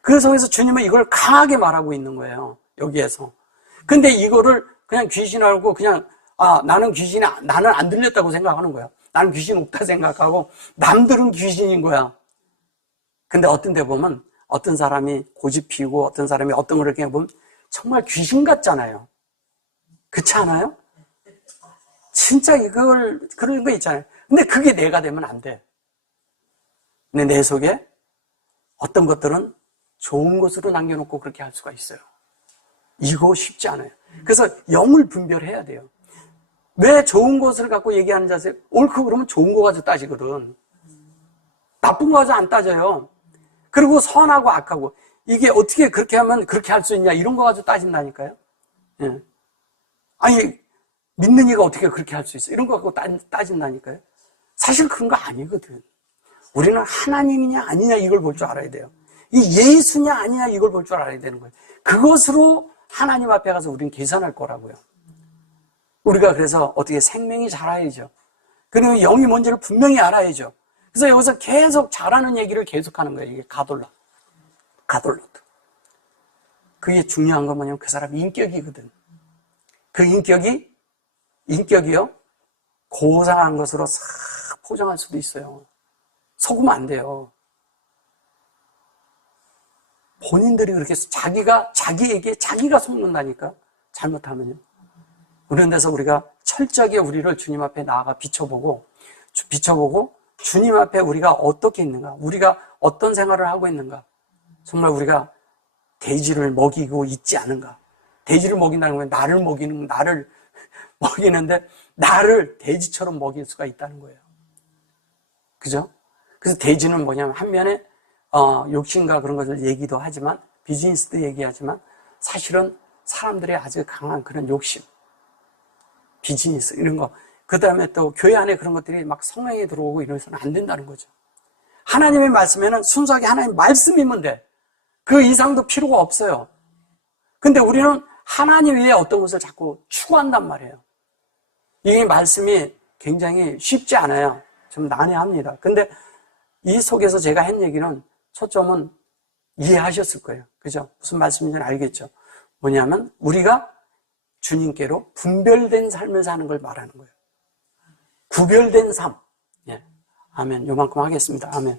그래서 주님은 이걸 강하게 말하고 있는 거예요. 여기에서. 근데 이거를 그냥 귀신하고 그냥 나는 나는 안 들렸다고 생각하는 거야. 나는 귀신 없다 생각하고 남들은 귀신인 거야. 근데 어떤 데 보면 어떤 사람이 고집 피우고 어떤 사람이 어떤 걸 이렇게 보면 정말 귀신 같잖아요. 그렇지 않아요? 진짜 그런 거 있잖아요. 근데 그게 내가 되면 안 돼. 근데 내 속에 어떤 것들은 좋은 것으로 남겨놓고 그렇게 할 수가 있어요. 이거 쉽지 않아요. 그래서 영을 분별해야 돼요. 왜 좋은 것을 갖고 얘기하는 자세요? 옳고 그러면 좋은 거 가지고 따지거든. 나쁜 거 가지고 안 따져요. 그리고 선하고 악하고 이게 어떻게 그렇게 하면 그렇게 할 수 있냐 이런 거 가지고 따진다니까요. 예. 아니 믿는 이가 어떻게 그렇게 할 수 있어? 이런 거 갖고 따진다니까요. 사실 그런 거 아니거든. 우리는 하나님이냐 아니냐 이걸 볼 줄 알아야 돼요. 이 예수냐 아니냐 이걸 볼 줄 알아야 되는 거예요. 그것으로 하나님 앞에 가서 우리는 계산할 거라고요. 우리가 그래서 어떻게 생명이 자라야죠. 그리고 영이 뭔지를 분명히 알아야죠. 그래서 여기서 계속 잘하는 얘기를 계속하는 거예요. 이게 가돌로트. 그게 중요한 건 뭐냐면 그 사람 인격이거든. 그 인격이요. 고상한 것으로 싹 포장할 수도 있어요. 속으면 안 돼요. 본인들이 그렇게 해서 자기에게 자기가 속는다니까. 잘못하면요. 그런 데서 우리가 철저하게 우리를 주님 앞에 나아가 비춰보고 주님 앞에 우리가 어떻게 있는가, 우리가 어떤 생활을 하고 있는가, 정말 우리가 돼지를 먹이고 있지 않은가. 돼지를 먹인다는 건 나를 먹이는데 나를 돼지처럼 먹일 수가 있다는 거예요. 그죠? 그래서 돼지는 뭐냐면 한 면에 욕심과 그런 것을 얘기도 하지만 비즈니스도 얘기하지만 사실은 사람들의 아주 강한 그런 욕심, 비즈니스 이런 거, 그 다음에 또 교회 안에 그런 것들이 막 성행에 들어오고 이래서는 안 된다는 거죠. 하나님의 말씀에는 순수하게 하나님 말씀이면 돼. 그 이상도 필요가 없어요. 근데 우리는 하나님 외에 어떤 것을 자꾸 추구한단 말이에요. 이 말씀이 굉장히 쉽지 않아요. 좀 난해합니다. 근데 이 속에서 제가 한 얘기는 초점은 이해하셨을 거예요. 그죠? 무슨 말씀인지 알겠죠? 뭐냐면 우리가 주님께로 분별된 삶을 사는 걸 말하는 거예요. 구별된 삶. 예. 아멘. 요만큼 하겠습니다. 아멘.